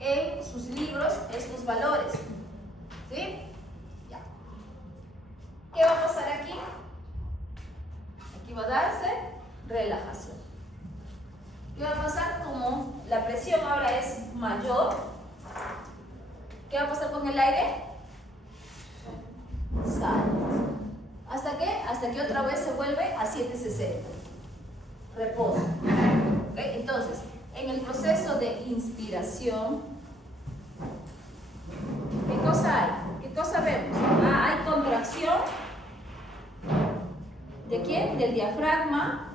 en sus libros estos valores. ¿Sí? Ya. ¿Qué va a pasar aquí? Aquí va a darse relajación. ¿Qué va a pasar? Como la presión ahora es mayor, ¿qué va a pasar con el aire? Sale. ¿Hasta qué? Hasta que otra vez se vuelve a 760. Reposo. ¿Okay? Entonces, en el proceso de inspiración, ¿qué cosa hay? ¿Qué cosa vemos? Hay contracción. ¿De quién? Del diafragma.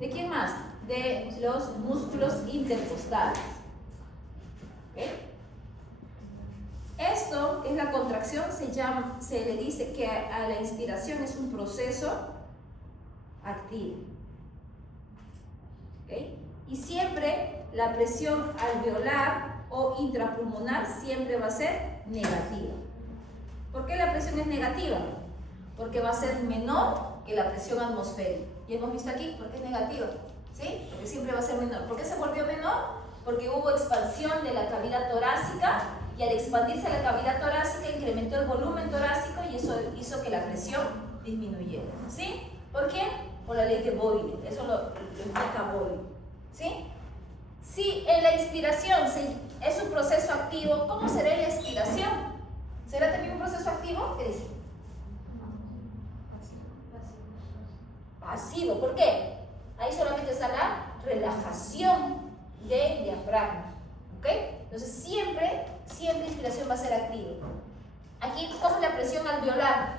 ¿De quién más? De los músculos intercostales. ¿Okay? Esto, que es la contracción, se le dice que a la inspiración es un proceso activo. ¿Okay? Y siempre la presión alveolar o intrapulmonar siempre va a ser negativa. ¿Por qué la presión es negativa? Porque va a ser menor que la presión atmosférica. Y hemos visto aquí, ¿por qué es negativa? ¿Sí? Porque siempre va a ser menor. ¿Por qué se volvió menor? Porque hubo expansión de la cavidad torácica y al expandirse la cavidad torácica incrementó el volumen torácico y eso hizo que la presión disminuyera. ¿Sí? ¿Por qué? Por la ley de Boyle. Eso lo explica Boyle. ¿Sí? Si en la inspiración es un proceso activo, ¿cómo será la expiración? ¿Será también un proceso activo? ¿Qué dice? Pasivo. ¿Por qué? Ahí solamente está la relajación del diafragma. ¿Ok? Entonces siempre inspiración va a ser activa. Aquí coge la presión alveolar.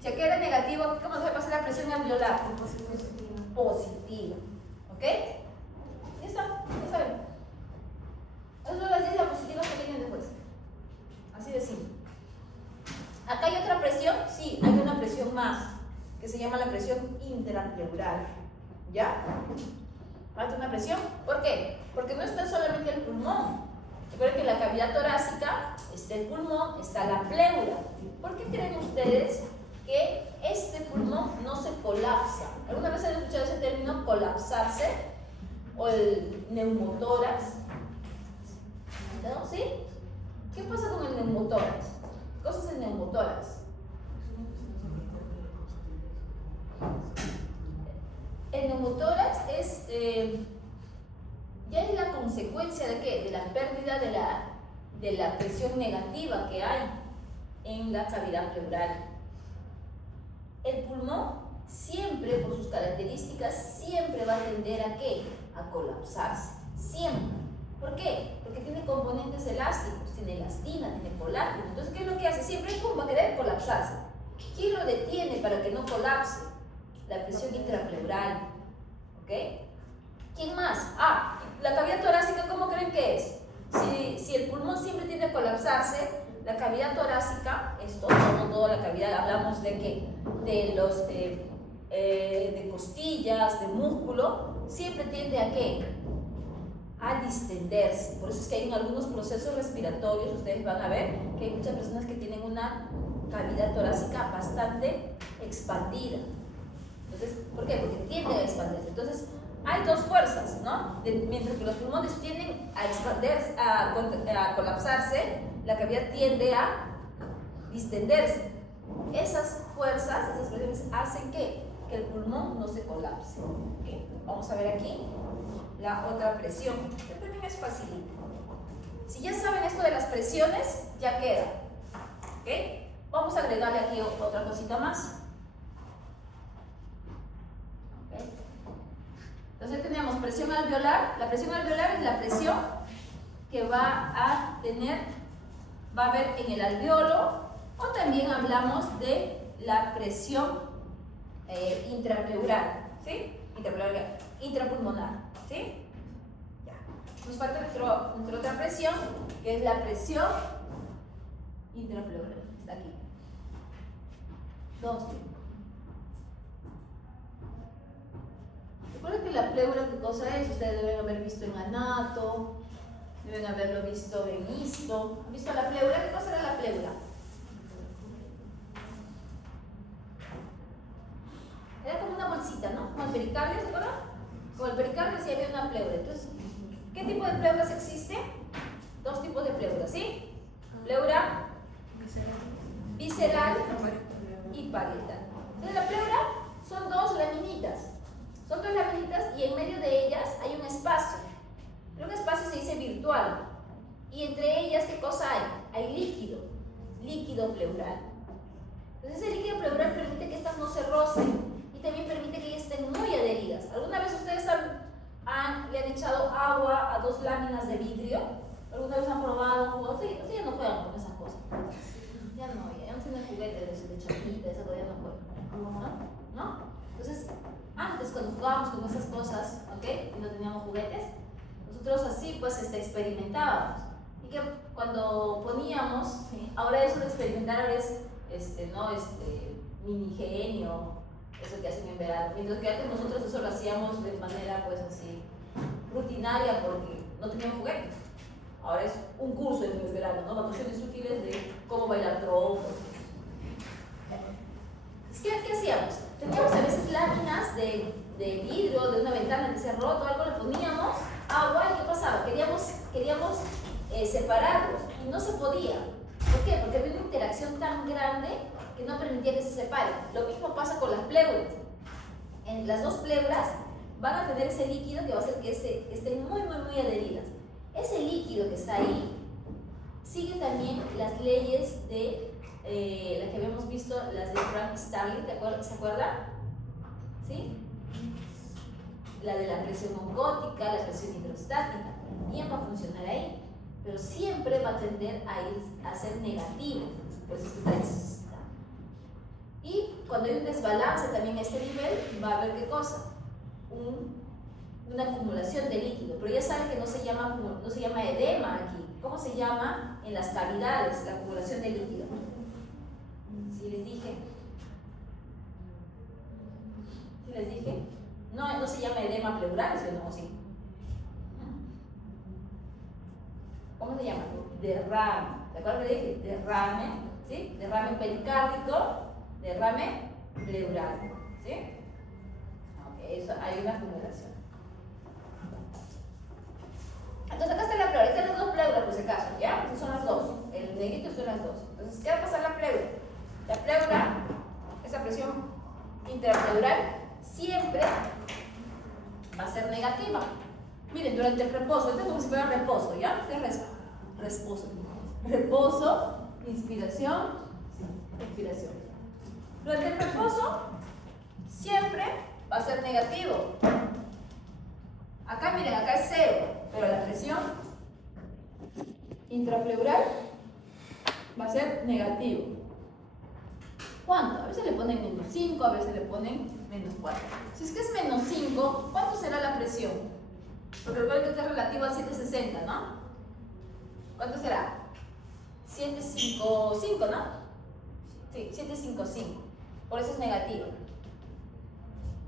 Si aquí era negativo, ¿cómo se va a ser la presión alveolar? Positiva. ¿Ok? ¿Listo? Ya saben. Esas son las 10 diapositivas que vienen después. Así de simple. ¿Acá hay otra presión? Sí, hay una presión más, que se llama la presión intrapleural. ¿Ya? Falta una presión. ¿Por qué? Porque no está solamente el pulmón. Recuerden que en la cavidad torácica está el pulmón, está la pleura. ¿Por qué creen ustedes que este pulmón no se colapsa? ¿Alguna vez han escuchado ese término, colapsarse? O el neumotórax. ¿No? ¿Sí? ¿Qué pasa con el neumotórax? ¿Qué cosa es el neumotórax? El neumotórax es, ya es la consecuencia de ¿qué? De la pérdida de la presión negativa que hay en la cavidad pleural. El pulmón siempre, por sus características, siempre va a tender a ¿qué? A colapsarse. Siempre. ¿Por qué? Porque tiene componentes elásticos, tiene elastina, tiene colágeno. Entonces, ¿qué es lo que hace? Siempre va a querer colapsarse. ¿Quién lo detiene para que no colapse? La presión intrapleural. ¿Ok? ¿Quién más? Ah, la cavidad torácica, ¿cómo creen que es? Si el pulmón siempre tiende a colapsarse, la cavidad torácica, esto, toda la cavidad, hablamos de qué? De costillas, de músculo, siempre tiende a ¿qué? A distenderse. Por eso es que hay en algunos procesos respiratorios, ustedes van a ver que hay muchas personas que tienen una cavidad torácica bastante expandida. Entonces, ¿por qué? Porque tienden a expandirse. Entonces, hay dos fuerzas, ¿no? Mientras que los pulmones tienden a expandirse, a colapsarse, la cavidad tiende a distenderse. Esas fuerzas, esas presiones hacen que el pulmón no se colapse. ¿Okay? Vamos a ver aquí la otra presión, que también es facilita. Si ya saben esto de las presiones, ya queda. ¿Okay? Vamos a agregarle aquí otra cosita más. ¿Okay? Entonces tenemos presión alveolar. La presión alveolar es la presión que va a haber en el alveolo, o también hablamos de la presión intrapleural, ¿sí? Intrapulmonar, ¿sí? Ya. Nos falta nuestra otra presión, que es la presión intrapleural. Está aquí. Dos tipos. Recuerden que la pleura, ¿qué cosa es? Ustedes deben haber visto en anato, deben haberlo visto en histo. ¿Han visto la pleura? ¿Qué cosa era la pleura? Era como una bolsita, ¿no? Como el pericardio, ¿se acuerdan? Como el pericardio sí había una pleura. Entonces, ¿qué tipo de pleuras existe? Dos tipos de pleuras, ¿sí? Pleura visceral y parietal. Entonces, la pleura son dos laminitas. Son dos laminitas y en medio de ellas hay un espacio. Pero un espacio se dice virtual. Y entre ellas, ¿qué cosa hay? Hay líquido pleural. Entonces, ese líquido pleural permite que estas no se rocen. Y también permite que ellas estén muy adheridas. ¿Alguna vez ustedes le han echado agua a dos láminas de vidrio? ¿Alguna vez han probado? Ustedes ya no juegan con esas cosas. Ya no tienen juguetes de chapita, esa cosa ya no juegan. ¿No? Entonces, antes cuando jugábamos con esas cosas, ¿ok? Y no teníamos juguetes, nosotros así pues experimentábamos. Y que cuando poníamos, ¿sí? Ahora eso de experimentar es minigenio, eso que hacen en verano, mientras que antes nosotros eso lo hacíamos de manera pues así rutinaria porque no teníamos juguetes. Ahora es un curso en el verano, ¿no? Vacaciones útiles de cómo bailar trompo. ¿Qué hacíamos? Teníamos a veces láminas de vidrio, de una ventana que se ha roto, algo, le poníamos agua y ¿qué pasaba? Queríamos separarlos y no se podía. ¿Por qué? Porque había una interacción tan grande que no permitía que se separen. Lo mismo pasa con las pleuras. En las dos pleuras van a tener ese líquido que va a hacer que estén muy adheridas. Ese líquido que está ahí sigue también las leyes de las que habíamos visto, las de Frank Starling, ¿se acuerdan? ¿Sí? La de la presión oncótica, la presión hidrostática. Bien va a funcionar ahí, pero siempre va a tender a ser negativo. Por eso está ahí. Y cuando hay un desbalance también a este nivel, va a haber ¿qué cosa? Una acumulación de líquido. Pero ya saben que no se llama edema aquí. ¿Cómo se llama en las cavidades la acumulación de líquido? ¿Sí les dije? ¿Sí les dije? No se llama edema pleural, ¿sí? ¿Sí? ¿Cómo se llama? Derrame. ¿De acuerdo que dije? Derrame, ¿sí? Derrame pericárdico, derrame pleural, ¿sí? Ok, eso, hay una acumulación. Entonces acá está la pleura, están las dos pleuras por si acaso, ¿ya? Estas son las dos, el negrito son las dos. Entonces, ¿qué va a pasar la pleura? La pleura, esa presión intrapleural, siempre va a ser negativa. Miren, durante el reposo, esto es como si fuera reposo, ¿ya? ¿Qué es reposo? Reposo, inspiración, expiración. Durante el reposo, siempre va va a ser negativo. Acá miren, acá es 0, pero la presión intrapleural va a ser negativo. ¿Cuánto? A veces le ponen menos 5, a veces le ponen menos 4. Si es que es menos 5, ¿cuánto será la presión? Porque recuerden que esto es relativo al 760, ¿no? ¿Cuánto será? 755, ¿no? Sí, 755. Por eso es negativo.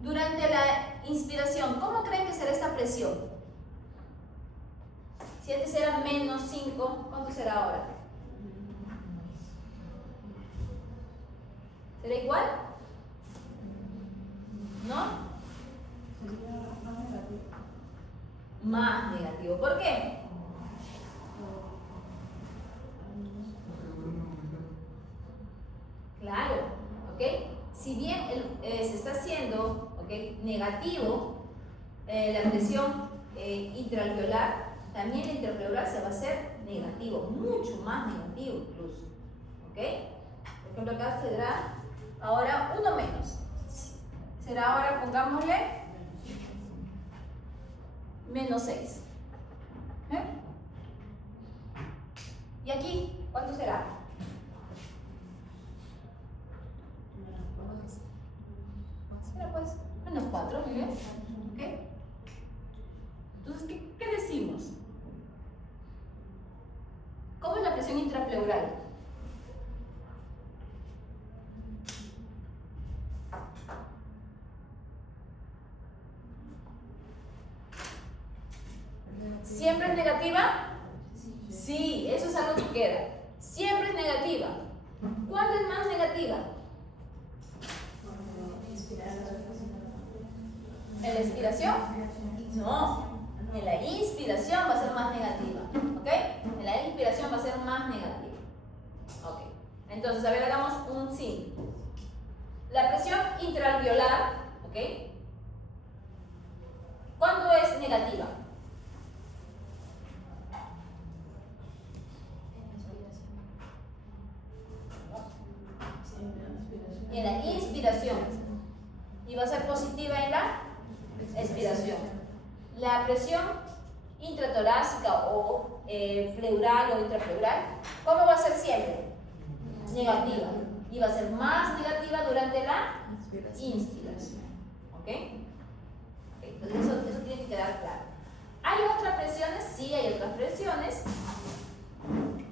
Durante la inspiración, ¿cómo creen que será esta presión? Si antes era menos 5, ¿cuánto será ahora? ¿Será igual? ¿No? Más negativo. ¿Por qué? Claro, ¿ok? Si bien se está haciendo, ¿ok?, negativo, la presión intraalveolar, también la intrapleural se va a hacer negativo, mucho más negativo incluso, ¿ok? Por ejemplo, acá será ahora 1 menos. Será ahora, pongámosle, menos 6. ¿Y aquí cuánto será? Será pues menos 4, muy bien. ¿Ok? Entonces, ¿qué decimos? ¿Cómo es la presión intrapleural? ¿Siempre es negativa? Sí, eso es algo que queda. Siempre es negativa. ¿Cuándo es más negativa? ¿En la expiración? No, en la inspiración va a ser más negativa. ¿Ok? En la inspiración va a ser más negativa. Ok. Entonces, a ver, hagamos un sí. La presión intraalveolar, ¿ok?, ¿cuándo es negativa? En la inspiración. Y va a ser positiva en la expiración. La presión intratorácica o pleural o intrapleural, ¿cómo va a ser siempre? Negativa. Y va a ser más negativa durante la inspiración. ¿Ok? Entonces eso tiene que quedar claro. ¿Hay otras presiones? Sí, hay otras presiones.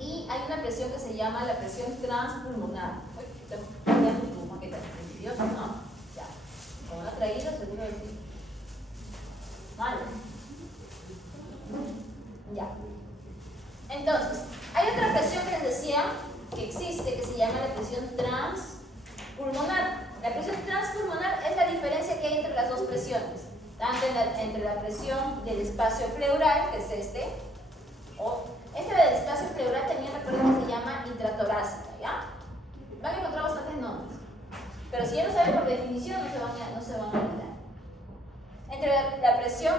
Y hay una presión que se llama la presión transpulmonar. Tu maqueta nerviosa, ¿no? Ya. Como la he traído, seguro que sí. Vale. Ya. Entonces, hay otra presión que les decía que existe, que se llama la presión transpulmonar. La presión transpulmonar es la diferencia que hay entre las dos presiones. Tanto entre la presión del espacio pleural, que es este, o este del espacio pleural también recuerden que se llama intratorácica, ¿ya? Van a encontrar bastantes nombres. Pero si ya lo saben por definición, no se van a olvidar. Entre la presión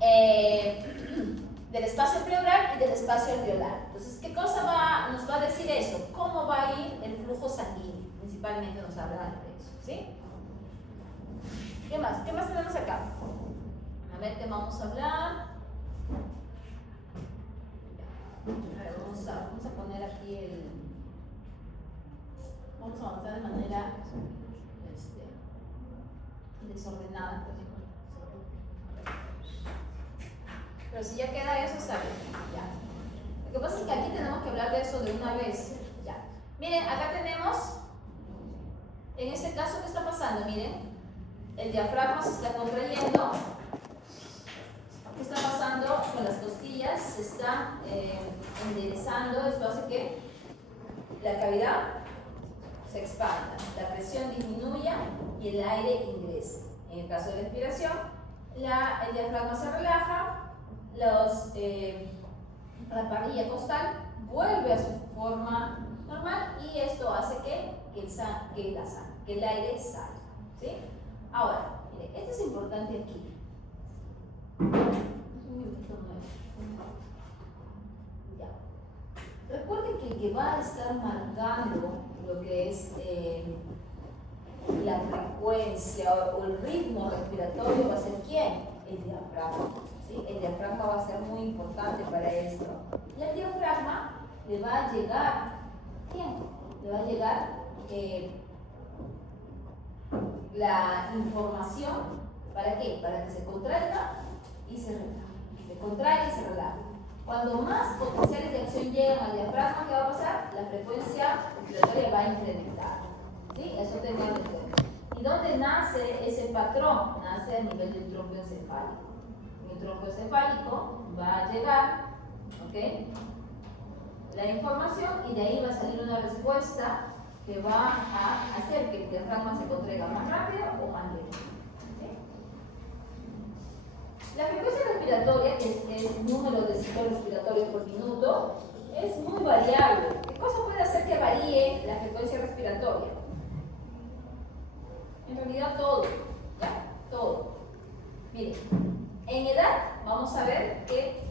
del espacio pleural y del espacio alveolar. Entonces, ¿qué cosa nos va a decir eso? ¿Cómo va a ir el flujo sanguíneo? Principalmente nos habla de eso, ¿sí? ¿Qué más? ¿Qué más tenemos acá? A ver, ¿qué vamos a hablar? A ver, vamos a poner aquí el... Vamos a avanzar de manera desordenada. Pero si ya queda eso, está bien. Ya. Lo que pasa es que aquí tenemos que hablar de eso de una vez. Ya. Miren, acá tenemos, en este caso, ¿qué está pasando? Miren, el diafragma se está contrayendo. ¿Qué está pasando con las costillas? Se está enderezando. Esto hace que la cavidad se expanda, la presión disminuya y el aire ingrese. En el caso de la expiración, el diafragma se relaja, la parrilla costal vuelve a su forma normal y esto hace que el aire salga. ¿Sí? Ahora, mire, esto es importante aquí. Ya. Recuerden que el que va a estar marcando lo que es la frecuencia o el ritmo respiratorio va a ser ¿quién? El diafragma. ¿Sí? El diafragma va a ser muy importante para esto. Y al diafragma le va a llegar, ¿quién? Le va a llegar la información, ¿para qué? Para que se contraiga y se relaje. Se contraiga y se relaje. Cuando más potenciales de acción llegan al diafragma, ¿qué va a pasar? La frecuencia respiratoria va a incrementar. ¿Sí? Eso tengan en cuenta. ¿Y dónde nace ese patrón? Nace a nivel del tronco encefálico. En el tronco encefálico va a llegar, ¿ok?, la información y de ahí va a salir una respuesta que va a hacer que el diafragma se contraiga más rápido o más lento. ¿Okay? La frecuencia respiratoria, que es el número de ciclos respiratorios por minuto, es muy variable. ¿Qué cosa puede hacer que varíe la frecuencia respiratoria? En realidad todo, ¿ya? Todo. Miren, en edad vamos a ver que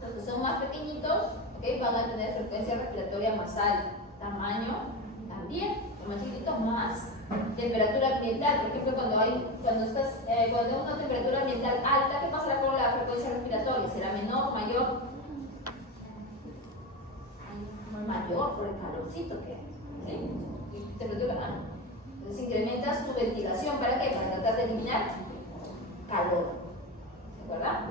los que son más pequeñitos, ¿okay?, van a tener frecuencia respiratoria más alta, tamaño también, los más chiquitos más. Temperatura ambiental, por ejemplo, cuando hay una temperatura ambiental alta, ¿qué pasará con la frecuencia respiratoria? ¿Será menor, mayor? Mayor por el calorcito que hay, ¿sí? Temperatura alta. Entonces incrementas tu ventilación, ¿para qué? Para tratar de eliminar calor, ¿verdad?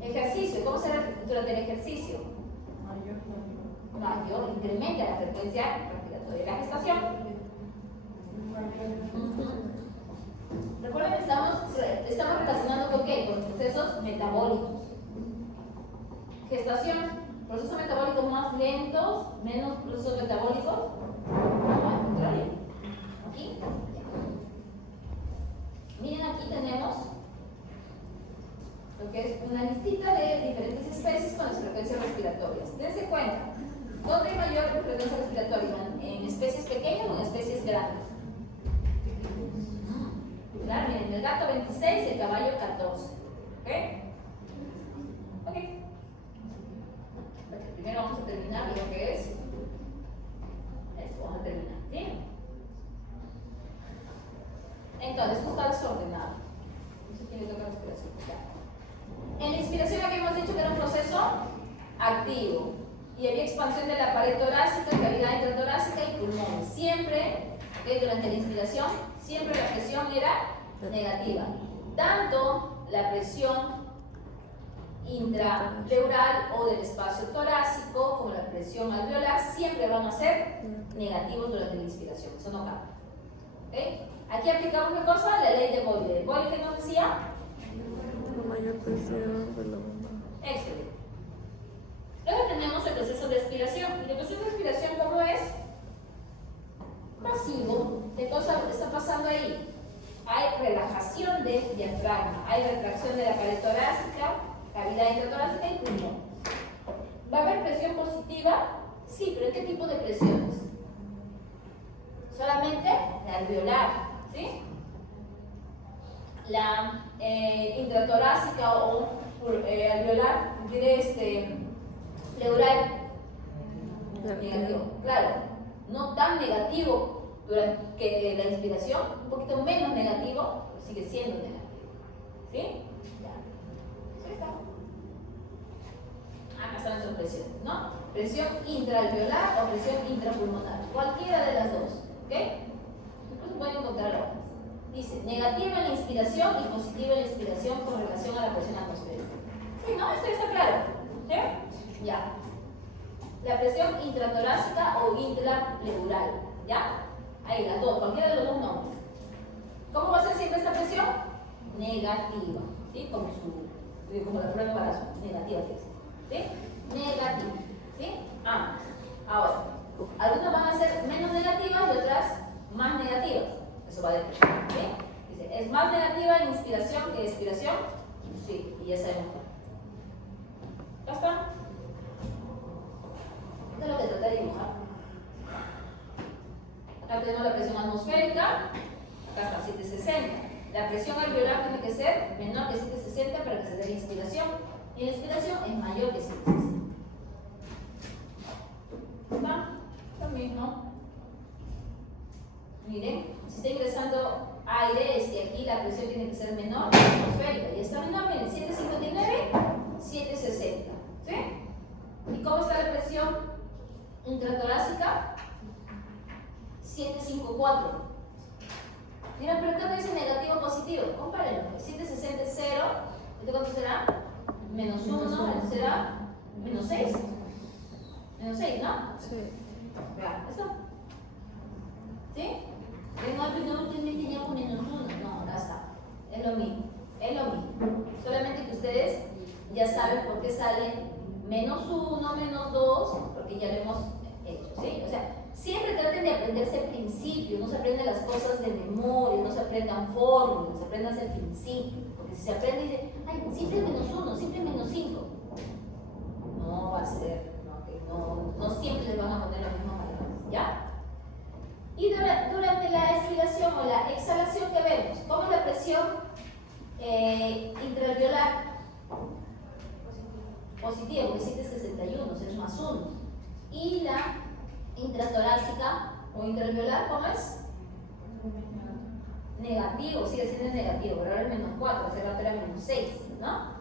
Ejercicio, ¿cómo será durante el ejercicio? Mayor, incrementa la frecuencia respiratoria. La gestación. Recuerden que estamos relacionando con qué? Con los procesos metabólicos. Gestación, procesos metabólicos más lentos, menos procesos metabólicos. No, al contrario. Aquí. Miren, aquí tenemos lo que es una listita de diferentes especies con las frecuencias respiratorias. Dense cuenta, ¿dónde hay mayor frecuencia respiratoria? ¿En especies pequeñas o en especies grandes? Claro, miren, el gato 26 y el caballo 14. ¿Ok? Ok. Primero vamos a terminar lo que es esto, vamos a terminar, ¿sí? Entonces, esto está desordenado. No sé quién le toca la respiración. Ya. En la inspiración aquí hemos dicho que era un proceso activo y había expansión de la pared torácica, cavidad intratorácica y pulmones. Siempre, ¿okay?, durante la inspiración, siempre la presión era negativa. Tanto la presión intrapleural o del espacio torácico como la presión alveolar siempre van a ser negativos durante la inspiración. Eso no cambia. ¿Okay? Aquí aplicamos una cosa, la ley de Boyle. ¿Boyle qué nos decía? La mayor presión de la bomba. Excelente. Luego tenemos el proceso de expiración. ¿Y el proceso de expiración cómo es? Pasivo. ¿Qué cosa está pasando ahí? Hay relajación del diafragma, hay retracción de la pared torácica, cavidad intratorácica y pulmón. ¿Va a haber presión positiva? Sí, pero ¿qué tipo de presiones? Solamente la alveolar, ¿sí? La intratorácica o alveolar, pleural, negativo. Claro, no tan negativo durante que la inspiración, un poquito menos negativo, pero sigue siendo negativo. ¿Sí? Ya. ¿Sí está? Acá están sus presiones, ¿no? Presión intraalveolar o presión intrapulmonar, cualquiera de las dos, ¿ok? Incluso pueden encontrar otras. Dice, negativa en la inspiración y positiva en la inspiración con relación a la presión atmosférica. ¿Sí, no? ¿Esto está claro? ¿Sí? Ya. La presión intratorácica o intrapleural, ¿ya? Ahí, las dos, cualquiera de los dos nombres. ¿Cómo va a ser siempre esta presión? Negativa, ¿sí? Como la prueba de embarazo, negativa, ¿sí? Negativa, ¿sí? Ahora, algunas van a ser menos negativas y otras más negativas. Eso va a depender, ¿sí? Dice, ¿es más negativa en inspiración que expiración? Sí, y ya sabemos. ¿Ya está? Esto es lo que traté de dibujar. Acá tenemos la presión atmosférica, acá está 760. La presión alveolar tiene que ser menor que 760 para que se dé la inspiración. Y la inspiración es mayor que 760. ¿Está? Lo mismo. Miren, está ingresando aire, es que aquí la presión tiene que ser menor que la atmosférica. Y está menor, miren, 759, 760. ¿Sí? ¿Y cómo está la presión intratorácica? 754. Mira, pero acá no dice negativo o positivo. Compárenlo. 760 es 0. ¿Esto cuánto será? Menos 1, esto será menos 6. Menos 6, ¿no? Sí. Vean, ¿esto? ¿Sí? No tenía con menos 1. No, acá está. Es lo mismo. Es lo mismo. Solamente que ustedes ya saben por qué salen menos 1, menos 2, porque ya lo hemos hecho, ¿sí? O sea, siempre traten de aprenderse el principio, no se aprenden las cosas de memoria, no se aprendan fórmulas, se aprendan el principio. Porque si se aprende y dice, ay, siempre menos 1, siempre menos 5. No va a ser, no siempre les van a poner las mismas palabras, ¿ya? Y durante la expiración o la exhalación que vemos, ¿cómo es la presión intraalveolar? Positiva, porque 761, o sea, es más 1. Y la intratorácica o intraalveolar, ¿cómo es? Negativo, sigue siendo negativo, pero ahora es menos 4, hace rato era menos 6, ¿no?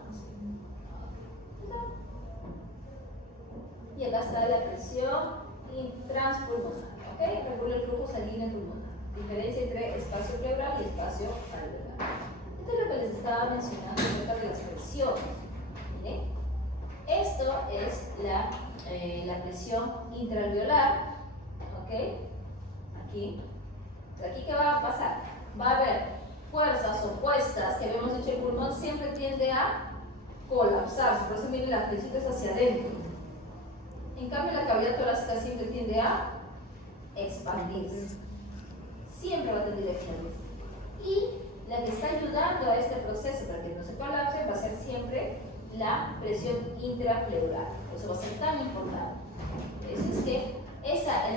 Y acá está la presión transpulmonar, ¿ok? Regula el flujo sanguíneo pulmonar. Diferencia entre espacio pleural y espacio alveolar. Esto es lo que les estaba mencionando acerca de las presiones. ¿Miren? Esto es la presión intraalveolar, ¿ok? Aquí. ¿Aquí qué va a pasar? Va a haber fuerzas opuestas que habíamos hecho el pulmón, siempre tiende a colapsarse, por eso miren las flechitas hacia adentro. En cambio, la cavidad torácica siempre tiende a expandirse. Siempre va a tender a expandirse. Y la que está ayudando a este proceso para que no se colapse va a ser siempre la presión intrapleural. Eso va a ser tan importante. Eso es que esa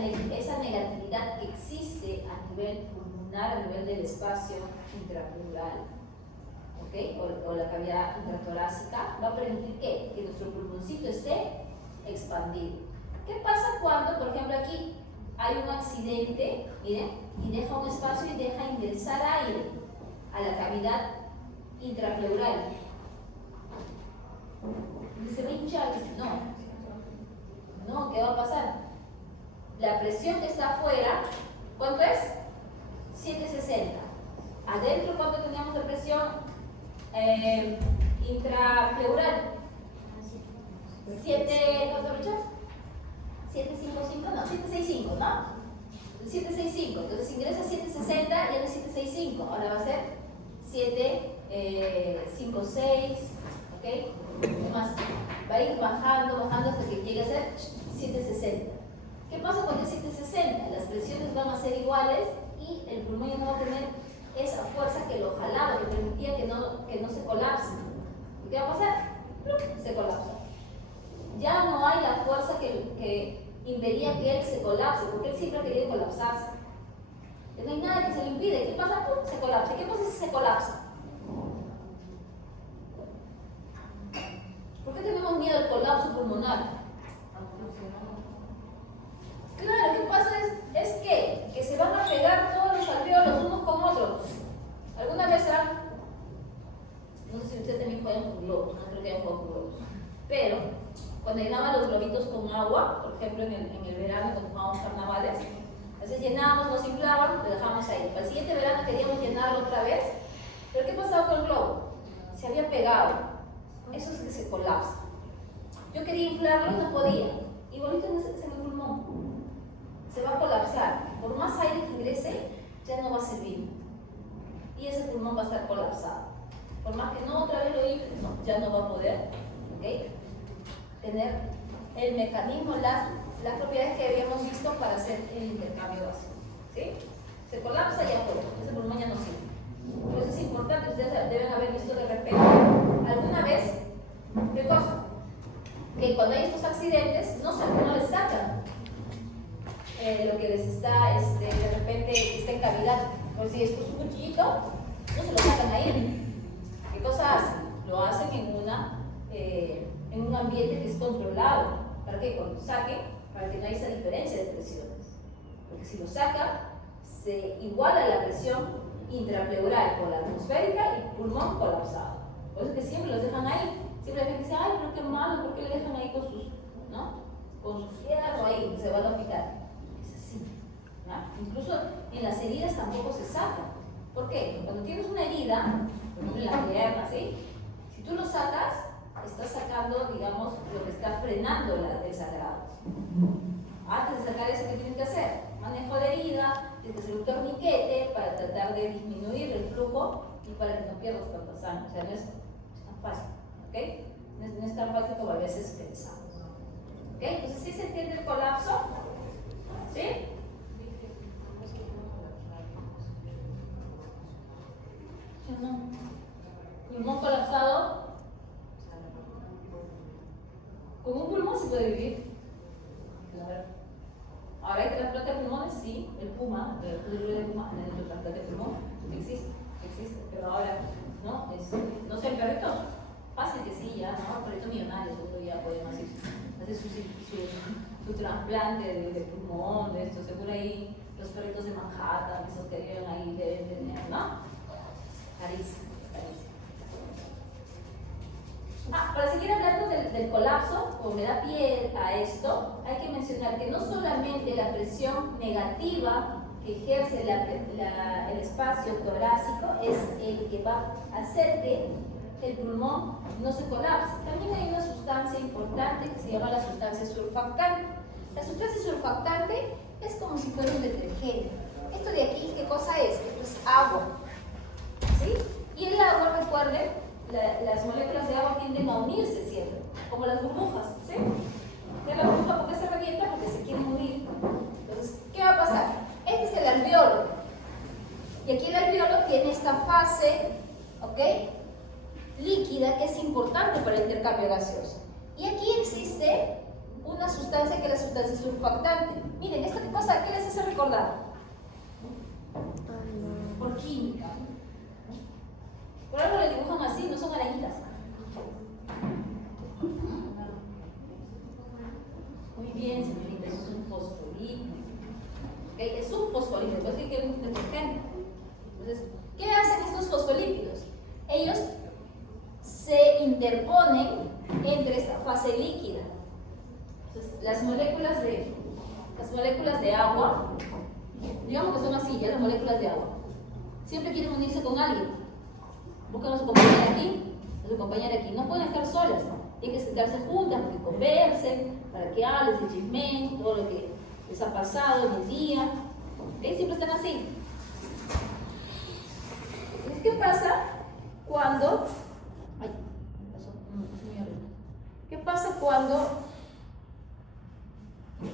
negatividad que existe a nivel pulmonar, a nivel del espacio intrapleural, ¿ok? O la cavidad intratorácica, va a permitir que nuestro pulmoncito esté expandido. ¿Qué pasa cuando, por ejemplo, aquí hay un accidente, miren, y deja un espacio y deja ingresar aire a la cavidad intrapleural? Y se va a hinchar. No, ¿qué va a pasar? La presión que está afuera, ¿cuánto es? 760. Adentro, ¿cuánto teníamos de presión intrapleural? 755, no, 765, ¿no? 765, entonces ingresa 760 y ya no es 765, ahora va a ser 756, ¿ok? Más, va a ir bajando hasta que llegue a ser 760. ¿Qué pasa cuando es 760? Las presiones van a ser iguales y el pulmón ya no va a tener esa fuerza que lo jalaba, que permitía que no se colapse. ¿Qué va a pasar? Se colapsa. Ya no hay la fuerza que impedía que él se colapse, porque él siempre ha querido colapsarse. No hay nada que se lo impide. ¿Qué pasa? ¡Pum! Se colapsa. ¿Qué pasa si se colapsa? ¿Por qué tenemos miedo al colapso pulmonar? Claro, ¿qué pasa? Es que se van a pegar todos los alveolos unos con otros. ¿Alguna vez no sé si ustedes también juegan con globos, no creo que hayan jugado con globos, pero cuando llenaban los globitos con agua, por ejemplo en el verano cuando jugábamos carnavales, a veces llenábamos, nos inflaban, lo dejamos ahí. Para el siguiente verano queríamos llenarlo otra vez, pero ¿qué pasaba con el globo? Se había pegado. Eso es que se colapsa. Yo quería inflarlo y no podía. Igualito se me pulmón. Se va a colapsar. Por más aire que ingrese, ya no va a servir. Y ese pulmón va a estar colapsado. Por más que no otra vez lo infle, ya no va a poder, tener el mecanismo, las propiedades que habíamos visto para hacer el intercambio vacío. ¿Sí? Se colapsa y ya fue. Ese pulmón ya no sirve. Por eso es importante, ustedes deben haber visto de repente alguna vez, ¿qué cosa? Que cuando hay estos accidentes no les sacan lo que les está, de repente está en cavidad. Por si esto es un cuchillito, no se lo sacan ahí. ¿Qué cosa hacen? Lo hacen en un ambiente que es controlado. ¿Para qué? Cuando saquen, para que no haya esa diferencia de presiones. Porque si lo sacan, se iguala la presión intrapleural con la atmosférica y pulmón colapsado. Por eso es que siempre los dejan ahí. Siempre la gente dice, ay, pero qué malo, ¿por qué le dejan ahí con sus, ¿no? Con su fierro ahí, se van a picar? Es así. ¿No? Incluso en las heridas tampoco se saca. ¿Por qué? Cuando tienes una herida, por ejemplo en la pierna, ¿sí? Si tú lo sacas, estás sacando, digamos, lo que está frenando el sangrado. Antes de sacar eso, ¿qué tienes que hacer? Manejo de herida, tienes que hacer un torniquete para tratar de disminuir el flujo y para que no pierdas tanta sangre. O sea, no es tan fácil, ¿ok? No es tan fácil como a veces pensamos. ¿Ok? Entonces, ¿sí se entiende el colapso? ¿Sí? No. Pulmón colapsado. Con un pulmón se puede vivir. Claro. Ahora hay trasplante de pulmones, sí, el PUMA, el PUMA, el trasplante de pulmón, existe, pero ahora, ¿no? No sé, el perrito, fácil que sí, ya, ¿no? El perrito millonario, seguro ya podemos hacer su trasplante de pulmón, de esto, seguro ahí los perritos de Manhattan, esos que viven ahí deben tener, ¿no? Carísimo. Para seguir hablando del colapso, como me da pie a esto, hay que mencionar que no solamente la presión negativa que ejerce el espacio torácico es el que va a hacer que el pulmón no se colapse. También hay una sustancia importante que se llama la sustancia surfactante. La sustancia surfactante es como si fuera un detergente. Esto de aquí, ¿qué cosa es? Esto es agua. ¿Sí? Y el agua, recuerden, las moléculas de agua tienden a unirse siempre, como las burbujas, ¿sí? De la burbuja, ¿por qué se revienta? Porque se quieren unir. Entonces, ¿qué va a pasar? Este es el alveolo. Y aquí el alveolo tiene esta fase, ¿ok? Líquida, que es importante para el intercambio gaseoso. Y aquí existe una sustancia que es la sustancia surfactante. Miren, ¿esto qué cosa? ¿Qué les hace recordar? Por química. Por algo le dibujan así, no son arañitas. Muy bien, señorita, eso es un fosfolípido. ¿Okay? Es un fosfolípido, es decir, que es un detergente. Entonces, ¿qué hacen estos fosfolípidos? Ellos se interponen entre esta fase líquida. Entonces, las moléculas de agua, digamos que son así, ya las moléculas de agua, siempre quieren unirse con alguien. Buscan a su compañera aquí, a su compañera aquí. No pueden estar solas, tienen que sentarse juntas, que conversen, para que hablen, se chismeen, todo lo que les ha pasado en el día. ¿Ven? Siempre están así. Entonces, ¿qué pasa cuando... Ay, pasó, ¿qué pasa cuando...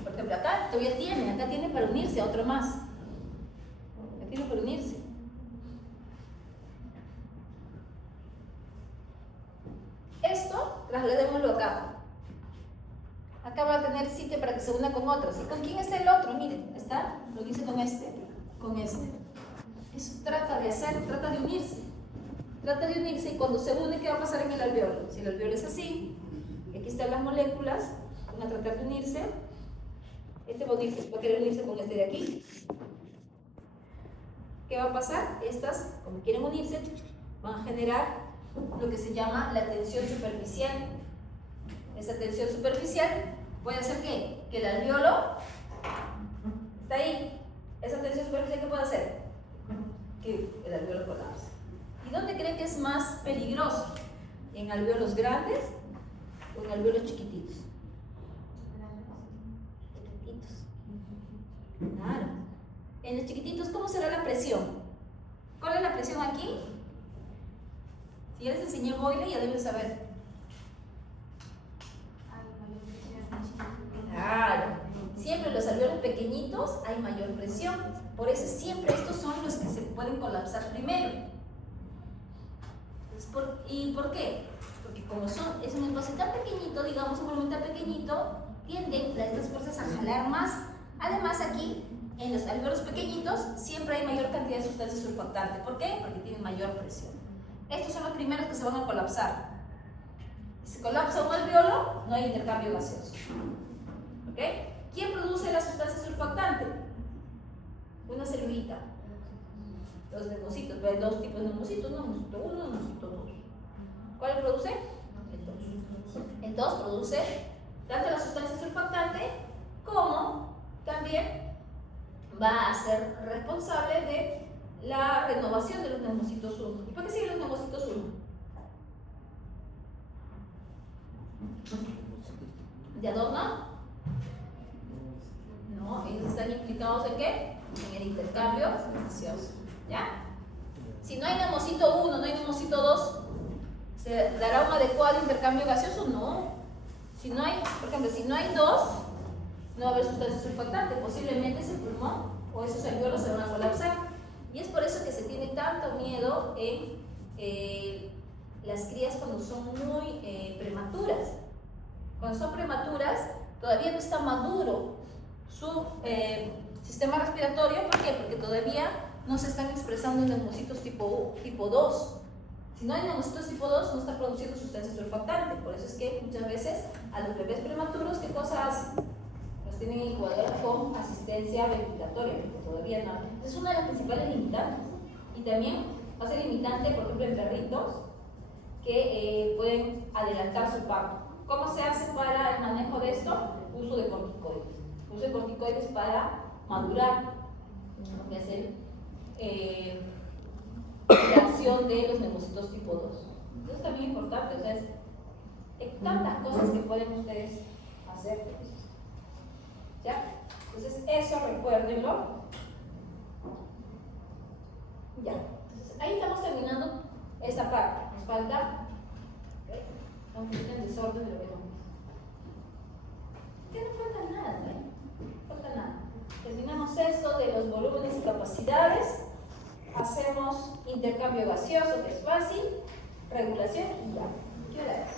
Por ejemplo, acá todavía tiene para unirse a otro más. Acá tiene para unirse. Esto, trasladémoslo acá. Acá va a tener sitio para que se una con otros. ¿Y con quién está el otro? Miren, está, lo dice con este. Eso trata de unirse. Trata de unirse y cuando se une, ¿qué va a pasar en el alveolo? Si el alveolo es así, y aquí están las moléculas, van a tratar de unirse. Este va a querer unirse con este de aquí. ¿Qué va a pasar? Estas, como quieren unirse, van a generar lo que se llama la tensión superficial. Esa tensión superficial puede hacer que el alveolo está ahí. Esa tensión superficial, ¿qué puede hacer? Que el alveolo colapse. ¿Y dónde creen que es más peligroso? ¿En alveolos grandes o en alveolos chiquititos? Claro. En los chiquititos, ¿cómo será la presión? ¿Cuál es la presión aquí? Si ya les enseñé Boyle, ya deben saber. Claro. Siempre en los alveolos pequeñitos hay mayor presión. Por eso siempre estos son los que se pueden colapsar primero. ¿Y por qué? Porque como es un espacio tan pequeñito, digamos un volumen tan pequeñito, tienden estas fuerzas a jalar más. Además aquí, en los alveolos pequeñitos, siempre hay mayor cantidad de sustancia surfactante. ¿Por qué? Porque tienen mayor presión. Estos son los primeros que se van a colapsar. Si se colapsa un alveolo, no hay intercambio gaseoso. ¿Ok? ¿Quién produce la sustancia surfactante? una celulita. Los neumocitos, hay dos tipos de neumocitos, neumocito 1 y neumocito 2. ¿Cuál produce? El 2. El 2 produce tanto la sustancia surfactante como también va a ser responsable de la renovación de los neumocitos 1. ¿Y por qué siguen los neumocitos 1? ¿De adorno? No, ellos están implicados ¿en qué? En el intercambio gaseoso. ¿Ya? Si no hay neumocito 1, no hay neumocito 2, ¿se dará un adecuado intercambio gaseoso? No. Si no hay, por ejemplo, si no hay 2, no va a haber sustancia surfactante. Posiblemente ese pulmón o esos alveolos se van a colapsar. Y es por eso que se tiene tanto miedo en las crías cuando son muy prematuras. Cuando son prematuras, todavía no está maduro su sistema respiratorio. ¿Por qué? Porque todavía no se están expresando neumocitos tipo 2. Si no hay neumocitos tipo 2, no está produciendo sustancia surfactante. Por eso es que muchas veces a los bebés prematuros, ¿qué cosa hacen? Los tienen en incubadora con asistencia ventilatoria, porque todavía no. Es una de las principales limitantes. Y también va a ser limitante, por ejemplo, en perritos que pueden adelantar su parto. ¿Cómo se hace para el manejo de esto? Uso de corticoides. Uso de corticoides para madurar, lo que hace la acción de los neumocitos tipo 2. Eso es también importante, o sea, hay tantas cosas que pueden ustedes hacer. ¿Ya? Entonces, eso recuérdenlo. Ya. Entonces, ahí estamos terminando esta parte. Nos falta. Estamos en desorden de lo que no. Que no falta nada, ¿eh? No falta nada. Terminamos esto de los volúmenes y capacidades. Hacemos intercambio gaseoso, que es fácil. Regulación y ya. ¿Qué hora es?